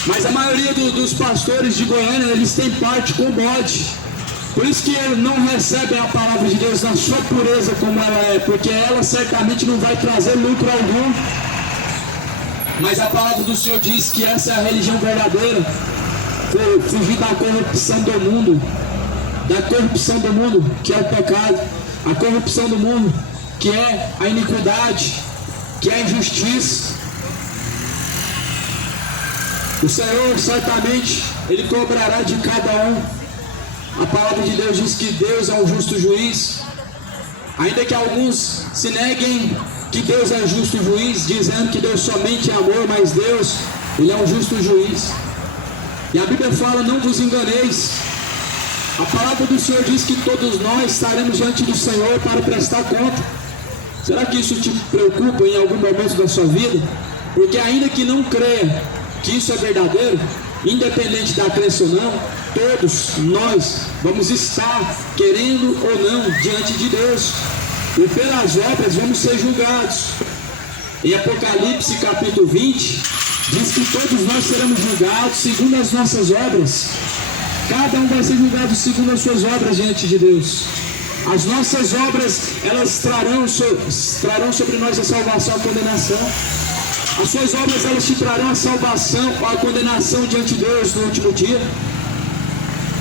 Mas a maioria dos pastores de Goiânia, eles têm parte com o bode. Por isso que eles não recebem a palavra de Deus na sua pureza como ela é, porque ela certamente não vai trazer lucro algum. Mas a palavra do Senhor diz que essa é a religião verdadeira, fugir da corrupção do mundo, que é o pecado, a corrupção do mundo, que é a iniquidade, que é a injustiça. O Senhor certamente, Ele cobrará de cada um. A palavra de Deus diz que Deus é um justo juiz, ainda que alguns se neguem que Deus é justo juiz, dizendo que Deus somente é amor, mas Deus, Ele é um justo juiz. E a Bíblia fala: não vos enganeis. A palavra do Senhor diz que todos nós estaremos diante do Senhor para prestar conta. Será que isso te preocupa em algum momento da sua vida? Porque ainda que não creia que isso é verdadeiro, independente da crença ou não, todos nós vamos estar, querendo ou não, diante de Deus. E pelas obras vamos ser julgados. Em Apocalipse capítulo 20, diz que todos nós seremos julgados segundo as nossas obras. Cada um vai ser julgado segundo as suas obras diante de Deus. As nossas obras, elas trarão sobre nós a salvação, a condenação. As suas obras, elas te trarão a salvação ou a condenação diante de Deus no último dia.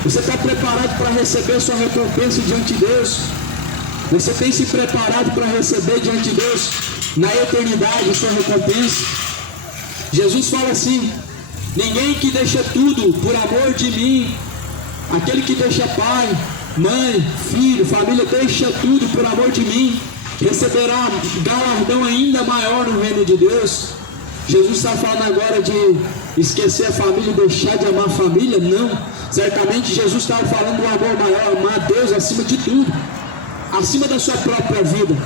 Você está preparado para receber sua recompensa diante de Deus? Você tem se preparado para receber diante de Deus, na eternidade, a sua recompensa? Jesus fala assim: ninguém que deixa tudo por amor de mim, aquele que deixa pai, mãe, filho, família, deixa tudo por amor de mim, receberá galardão ainda maior no reino de Deus. Jesus está falando agora de esquecer a família e deixar de amar a família? Não. Certamente Jesus estava falando do amor maior, amar a Deus acima de tudo, acima da sua própria vida,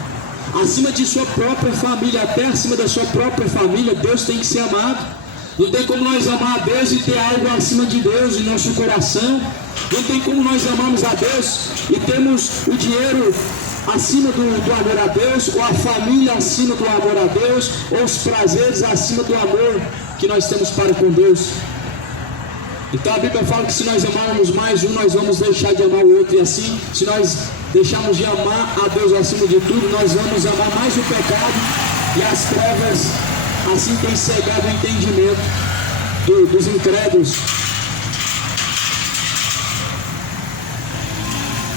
acima de sua própria família, até acima da sua própria família. Deus tem que ser amado. Não tem como nós amar a Deus e ter algo acima de Deus em nosso coração. Não tem como nós amarmos a Deus e termos o dinheiro acima do amor a Deus, ou a família acima do amor a Deus, ou os prazeres acima do amor que nós temos para com Deus. Então a Bíblia fala que se nós amarmos mais um, nós vamos deixar de amar o outro. E assim, se nós deixarmos de amar a Deus acima de tudo, nós vamos amar mais o pecado e as trevas. Assim tem cegado o entendimento dos incrédulos.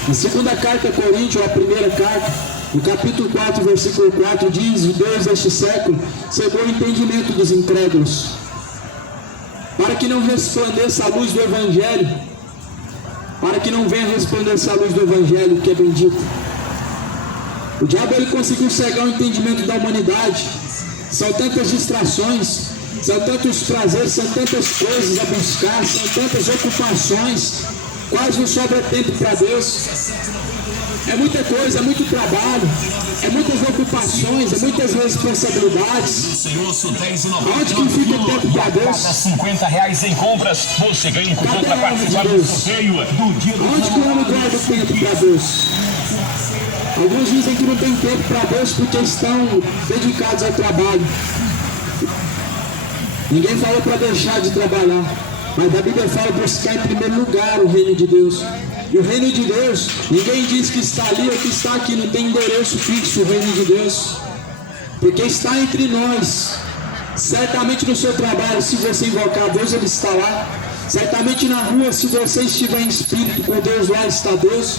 Na segunda carta a Coríntios, a primeira carta, no capítulo 4, versículo 4, diz: o Deus deste século cegou o entendimento dos incrédulos, para que não resplandeça a luz do Evangelho, para que não venha resplandecer a luz do Evangelho, que é bendito. O diabo, ele conseguiu cegar o entendimento da humanidade. São tantas distrações, são tantos prazeres, são tantas coisas a buscar, são tantas ocupações, quase não sobra tempo para Deus. É muita coisa, é muito trabalho, é muitas ocupações, é muitas responsabilidades. Onde que fica o tempo para Deus? R$50 em compras, você ganha um cupom para participar do sorteio do dia do Onde que o homem guarda o tempo para Deus? Alguns dizem que não tem tempo para Deus porque estão dedicados ao trabalho. Ninguém falou para deixar de trabalhar, mas a Bíblia fala para buscar em primeiro lugar o reino de Deus. E o reino de Deus, ninguém diz que está ali ou que está aqui, não tem endereço fixo o reino de Deus, porque está entre nós. Certamente no seu trabalho, se você invocar a Deus, Ele está lá. Certamente na rua, se você estiver em espírito com Deus, lá está Deus.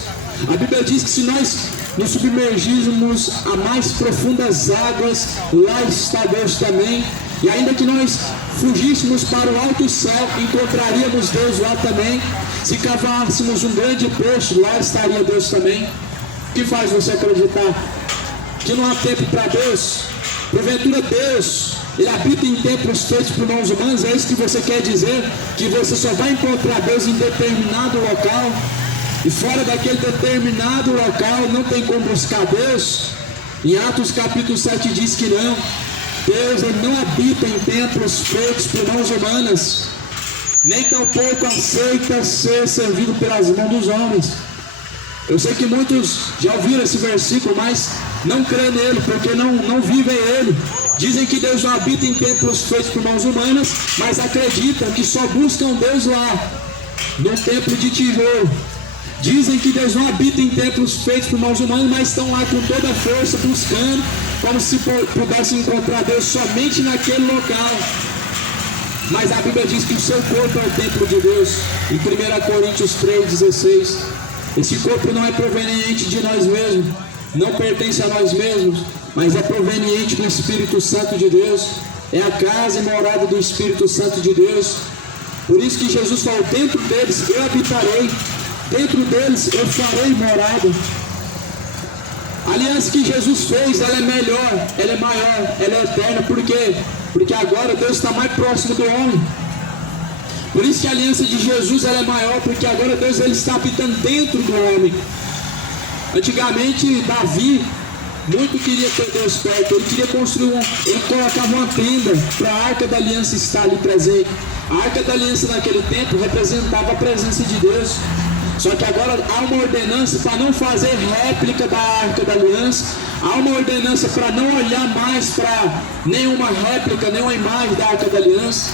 A Bíblia diz que se nós nos submergirmos a mais profundas águas, lá está Deus também. E ainda que nós fugíssemos para o alto céu, encontraríamos Deus lá também. Se cavássemos um grande poço, lá estaria Deus também. O que faz você acreditar que não há tempo para Deus? Porventura Deus, Ele habita em templos feitos por mãos humanas? É isso que você quer dizer? Que você só vai encontrar Deus em determinado local? E fora daquele determinado local não tem como buscar Deus? Em Atos capítulo 7 diz que não. Deus, Ele não habita em templos feitos por mãos humanas, nem tampouco aceita ser servido pelas mãos dos homens. Eu sei que muitos já ouviram esse versículo, mas não creem nele, porque não vivem ele. Dizem que Deus não habita em templos feitos por mãos humanas, mas acreditam que só buscam Deus lá, no templo de tijolo. Dizem que Deus não habita em templos feitos por mãos humanas, mas estão lá com toda a força buscando, como se pudessem encontrar Deus somente naquele local. Mas a Bíblia diz que o seu corpo é o templo de Deus. Em 1 Coríntios 3,16, esse corpo não é proveniente de nós mesmos, não pertence a nós mesmos, mas é proveniente do Espírito Santo de Deus. É a casa e morada do Espírito Santo de Deus. Por isso que Jesus falou: dentro deles eu habitarei, dentro deles eu farei morada. A aliança que Jesus fez, ela é melhor, ela é maior, ela é eterna. Por quê? Porque agora Deus está mais próximo do homem. Por isso que a aliança de Jesus, ela é maior, porque agora Deus, ele está habitando dentro do homem. Antigamente Davi muito queria ter Deus perto. Ele queria construir ele colocava uma tenda para a Arca da Aliança estar ali presente. A Arca da Aliança naquele tempo representava a presença de Deus. Só que agora há uma ordenança para não fazer réplica da Arca da Aliança. Há uma ordenança para não olhar mais para nenhuma réplica, nenhuma imagem da Arca da Aliança.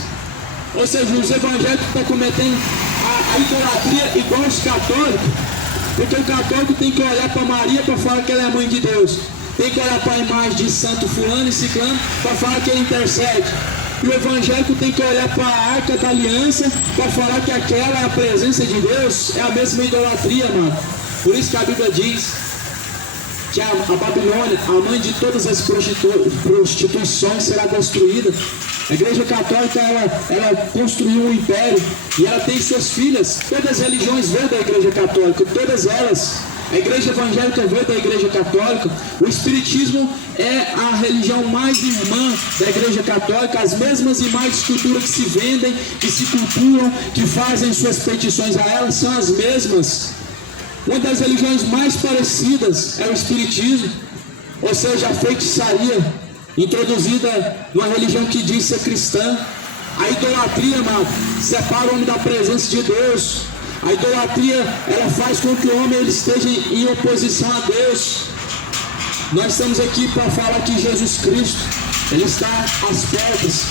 Ou seja, os evangélicos estão cometendo a idolatria igual os católicos. Porque o católico tem que olhar para Maria para falar que ela é a mãe de Deus. Tem que olhar para a imagem de santo fulano e ciclano para falar que ele intercede. E o evangélico tem que olhar para a Arca da Aliança para falar que aquela é a presença de Deus. É a mesma idolatria, mano. Por isso que a Bíblia diz que a Babilônia, a mãe de todas as prostituições, será destruída. A Igreja Católica, ela construiu um império e ela tem suas filhas. Todas as religiões vêm da Igreja Católica, todas elas. A Igreja Evangélica veio da Igreja Católica. O Espiritismo é a religião mais irmã da Igreja Católica. As mesmas imagens de escultura que se vendem, que se cultuam, que fazem suas petições a elas, são as mesmas. Uma das religiões mais parecidas é o Espiritismo, ou seja, a feitiçaria, introduzida numa religião que diz ser cristã. A idolatria, amado, separa o homem da presença de Deus. A idolatria, ela faz com que o homem ele esteja em oposição a Deus. Nós estamos aqui para falar que Jesus Cristo, ele está às portas.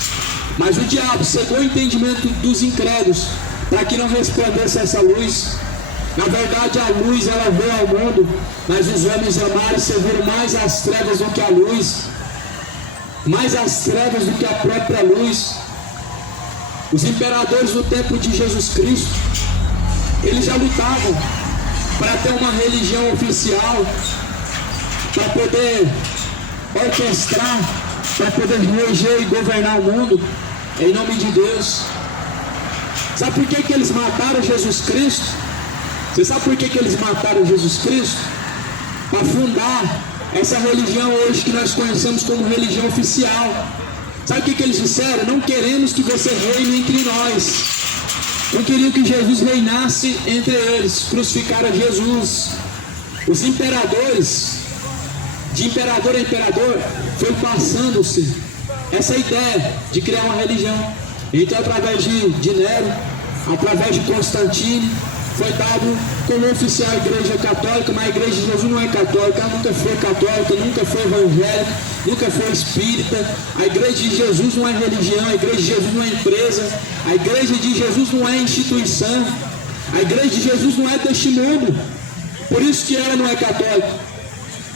Mas o diabo cegou o entendimento dos incrédulos. para que não resplandeça essa luz. Na verdade, a luz ela veio ao mundo, mas os homens amaram e serviram mais as trevas do que a luz, mais as trevas do que a própria luz. Os imperadores do tempo de Jesus Cristo, eles já lutavam para ter uma religião oficial, para poder orquestrar, para poder reger e governar o mundo, em nome de Deus. Sabe por que eles mataram Jesus Cristo? Você sabe por que eles mataram Jesus Cristo? Para fundar essa religião hoje que nós conhecemos como religião oficial. Sabe o que eles disseram? Não queremos que você reine entre nós. Não queriam que Jesus reinasse entre eles. Crucificaram Jesus. Os imperadores, de imperador a imperador, foi passando-se essa ideia de criar uma religião. Então, através de Nero, através de Constantino, foi dado como oficial a Igreja Católica, mas a Igreja de Jesus não é católica, ela nunca foi católica, nunca foi evangélica, nunca foi espírita. A Igreja de Jesus não é religião, a Igreja de Jesus não é empresa, a Igreja de Jesus não é instituição, a Igreja de Jesus não é deste mundo. Por isso que ela não é católica,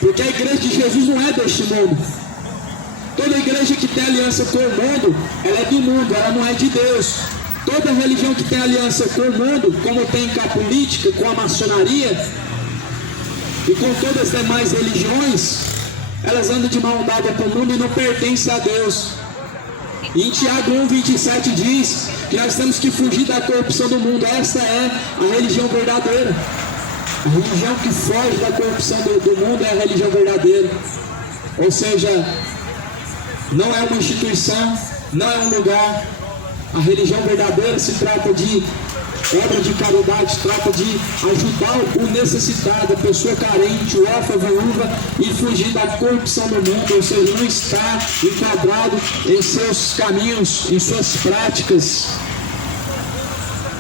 porque a Igreja de Jesus não é deste mundo. Toda igreja que tem aliança com o mundo, ela é do mundo, ela não é de Deus. Toda religião que tem aliança com o mundo, como tem com a política, com a maçonaria e com todas as demais religiões, elas andam de mão dada com o mundo e não pertencem a Deus. E em Tiago 1,27 diz que nós temos que fugir da corrupção do mundo. Essa é a religião verdadeira. A religião que foge da corrupção do mundo é a religião verdadeira. Ou seja, não é uma instituição, não é um lugar. A religião verdadeira se trata de obra de caridade, se trata de ajudar o necessitado, a pessoa carente, o órfão, a viúva, e fugir da corrupção do mundo, ou seja, não estar enquadrado em seus caminhos, em suas práticas.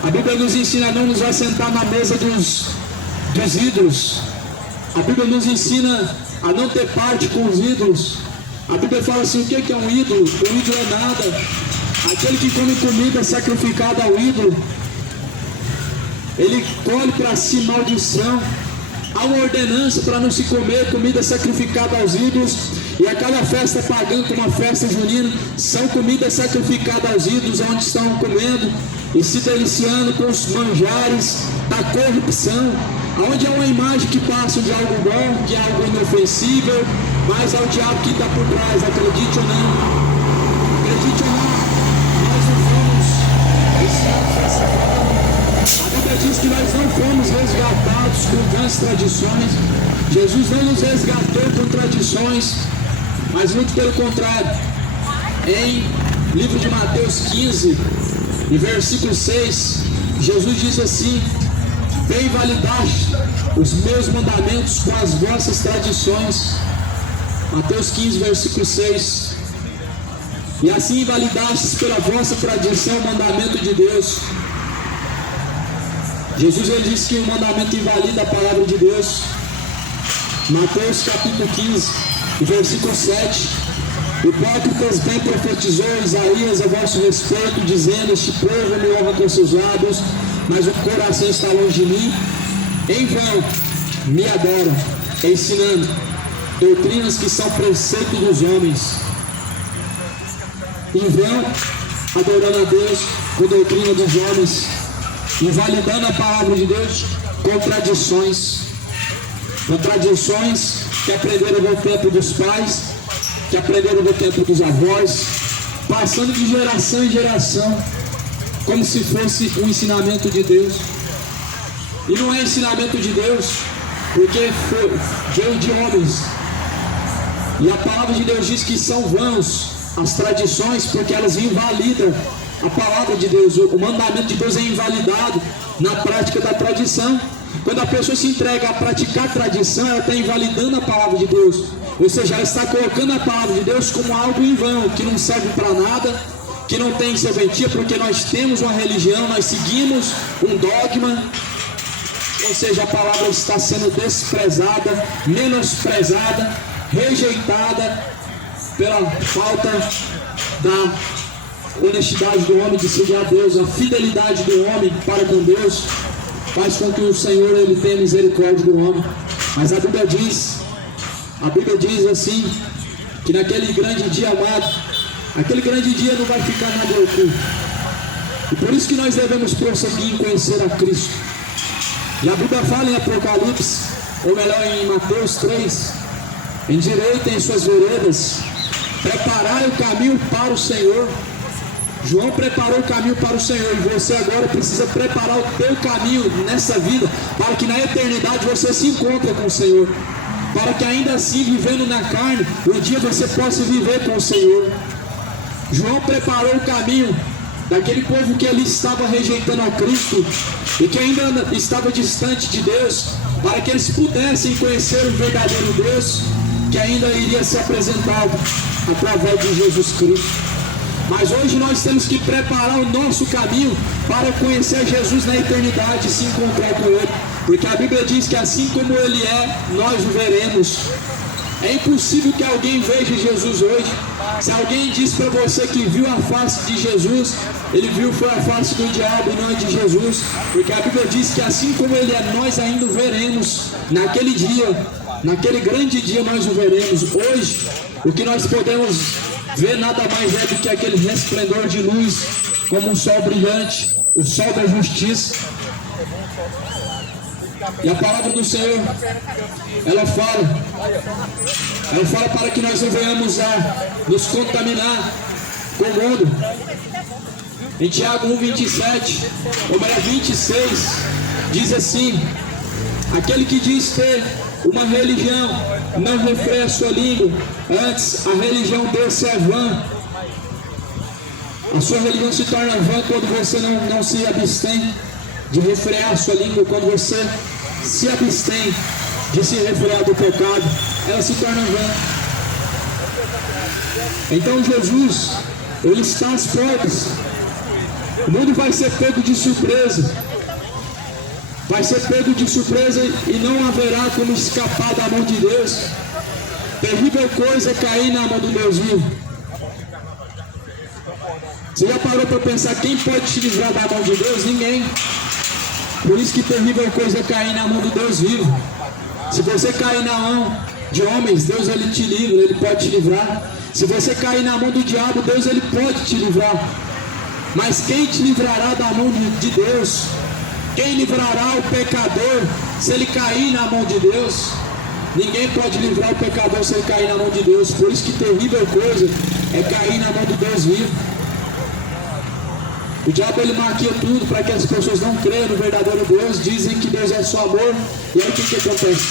A Bíblia nos ensina a não nos assentar na mesa dos ídolos. A Bíblia nos ensina a não ter parte com os ídolos. A Bíblia fala assim: o que é um ídolo? O ídolo é nada. Aquele que come comida sacrificada ao ídolo, ele colhe para si maldição. Há uma ordenança para não se comer comida sacrificada aos ídolos. E a cada festa pagã, como a festa junina, são comidas sacrificadas aos ídolos, onde estão comendo e se deliciando com os manjares da corrupção, onde é uma imagem que passa de algo bom, de algo inofensível, mas é o diabo que está por trás, acredite ou não. Acredite ou não, nós não fomos ensinados dessa forma. A Bíblia diz que nós não fomos resgatados com grandes tradições. Jesus não nos resgatou com tradições, mas muito pelo contrário. Em livro de Mateus 15, e versículo 6, Jesus diz assim: bem validaste os meus mandamentos com as vossas tradições. Mateus 15, versículo 6. E assim invalidastes pela vossa tradição o mandamento de Deus. Jesus ele disse que o mandamento invalida a palavra de Deus. Mateus capítulo 15, versículo 7. Hipócritas, bem profetizou Isaías a vosso respeito, dizendo: este povo me honra com seus lábios, mas o coração está longe de mim. Em vão me adoram, ensinando doutrinas que são preceito dos homens. Em vão, adorando a Deus com doutrina dos homens, invalidando a palavra de Deus com tradições que aprenderam no tempo dos pais, que aprenderam no tempo dos avós, passando de geração em geração, como se fosse um ensinamento de Deus. E não é ensinamento de Deus, porque veio de homens. E a palavra de Deus diz que são vãs as tradições, porque elas invalidam a palavra de Deus. O mandamento de Deus é invalidado na prática da tradição. Quando a pessoa se entrega a praticar a tradição, ela está invalidando a palavra de Deus. Ou seja, ela está colocando a palavra de Deus como algo em vão, que não serve para nada, que não tem serventia, porque nós temos uma religião, nós seguimos um dogma. Ou seja, a palavra está sendo desprezada, menosprezada, rejeitada pela falta da honestidade do homem de seguir a Deus, a fidelidade do homem para com Deus, faz com que o Senhor ele tenha misericórdia do homem. Mas a Bíblia diz assim, que naquele grande dia amado, aquele grande dia não vai ficar nada oculto. E por isso que nós devemos prosseguir em conhecer a Cristo. E a Bíblia fala em Apocalipse, ou melhor em Mateus 3, endireitem suas veredas, preparai o caminho para o Senhor. João preparou o caminho para o Senhor, e você agora precisa preparar o teu caminho nessa vida, para que na eternidade você se encontre com o Senhor, para que ainda assim, vivendo na carne, um dia você possa viver com o Senhor. João preparou o caminho daquele povo que ali estava rejeitando a Cristo e que ainda estava distante de Deus, para que eles pudessem conhecer o verdadeiro Deus que ainda iria ser apresentado através de Jesus Cristo. Mas hoje nós temos que preparar o nosso caminho para conhecer Jesus na eternidade e se encontrar com Ele, porque a Bíblia diz que assim como Ele é, nós o veremos. É impossível que alguém veja Jesus hoje. Se alguém diz para você que viu a face de Jesus, ele viu foi a face do diabo e não a de Jesus, porque a Bíblia diz que assim como Ele é, nós ainda o veremos naquele dia, naquele grande dia nós o veremos. Hoje, o que nós podemos ver nada mais é do que aquele resplendor de luz, como um sol brilhante, o sol da justiça. E a palavra do Senhor, ela fala para que nós não venhamos a nos contaminar com o mundo. Em Tiago 1:27, ou melhor 26, diz assim: aquele que diz ter uma religião não refreia a sua língua, antes a religião desse é vã. A sua religião se torna vã quando você não se abstém de refrear a sua língua, quando você se abstém de se refrear do pecado, ela se torna vã. Então Jesus, Ele está às portas. O mundo vai ser pego de surpresa. Vai ser pego de surpresa e não haverá como escapar da mão de Deus. Terrível coisa é cair na mão do Deus vivo. Você já parou para pensar quem pode te livrar da mão de Deus? Ninguém. Por isso que terrível coisa é cair na mão do Deus vivo. Se você cair na mão de homens, Deus Ele te livra, Ele pode te livrar. Se você cair na mão do diabo, Deus Ele pode te livrar. Mas quem te livrará da mão de Deus? Quem livrará o pecador se ele cair na mão de Deus? Ninguém pode livrar o pecador se ele cair na mão de Deus. Por isso que terrível coisa é cair na mão do Deus vivo. O diabo ele maquia tudo para que as pessoas não creiam no verdadeiro Deus, dizem que Deus é só amor, e aí o que acontece?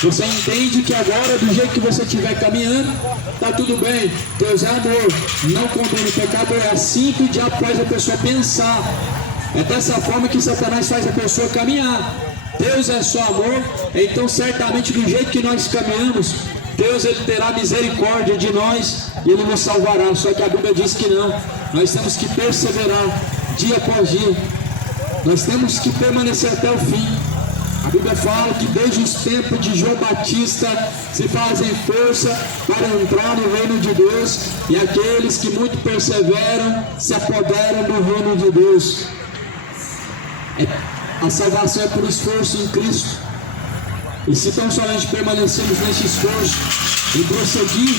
Você entende que agora, do jeito que você estiver caminhando, está tudo bem, Deus é amor, não condena o pecado. É assim que o diabo faz a pessoa pensar, é dessa forma que Satanás faz a pessoa caminhar. Deus é só amor, então certamente do jeito que nós caminhamos, Deus ele terá misericórdia de nós e Ele nos salvará. Só que a Bíblia diz que não. Nós temos que perseverar dia após dia. Nós temos que permanecer até o fim. A Bíblia fala que desde os tempos de João Batista se fazem força para entrar no reino de Deus, e aqueles que muito perseveram se apoderam do reino de Deus. A salvação é por esforço em Cristo. E se tão somente permanecemos nesse esforço e prosseguir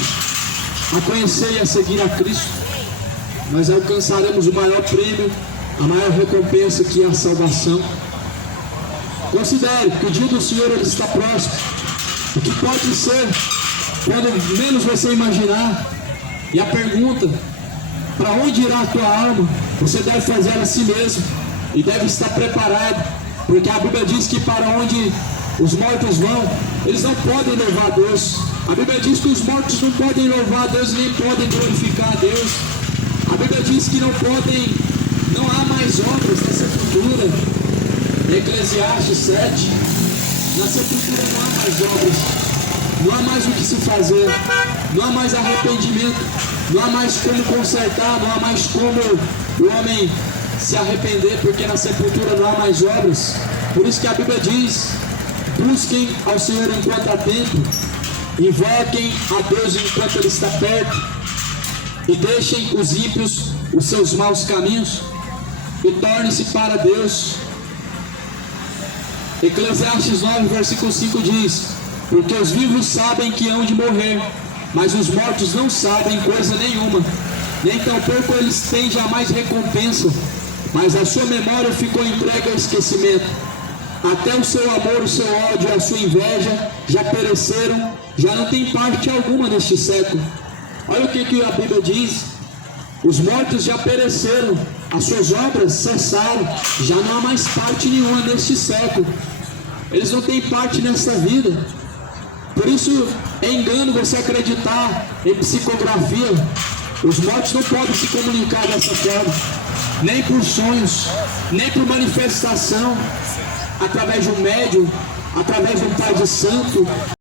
a conhecer e a seguir a Cristo, nós alcançaremos o maior prêmio, a maior recompensa, que é a salvação. Considere que o dia do Senhor ele está próximo, o que pode ser quando menos você imaginar. E a pergunta, para onde irá a tua alma? Você deve fazer a si mesmo e deve estar preparado, porque a Bíblia diz que para onde os mortos vão, eles não podem louvar a Deus. A Bíblia diz que os mortos não podem louvar a Deus, nem podem glorificar a Deus. A Bíblia diz que não há mais obras na sepultura. Eclesiastes 7, na sepultura não há mais obras, não há mais o que se fazer, não há mais arrependimento, não há mais como consertar, não há mais como o homem se arrepender, porque na sepultura não há mais obras. Por isso que a Bíblia diz: busquem ao Senhor enquanto há tempo, invoquem a Deus enquanto Ele está perto, e deixem os ímpios os seus maus caminhos e torne-se para Deus. Eclesiastes 9, versículo 5 diz: porque os vivos sabem que hão de morrer, mas os mortos não sabem coisa nenhuma, nem tampouco eles têm jamais recompensa, mas a sua memória ficou entregue ao esquecimento. Até o seu amor, o seu ódio e a sua inveja já pereceram, já não tem parte alguma neste século. Olha o que a Bíblia diz: os mortos já pereceram, as suas obras cessaram, já não há mais parte nenhuma neste século. Eles não têm parte nessa vida. Por isso é engano você acreditar em psicografia. Os mortos não podem se comunicar dessa forma, nem por sonhos, nem por manifestação, através de um médium, através de um pai de santo.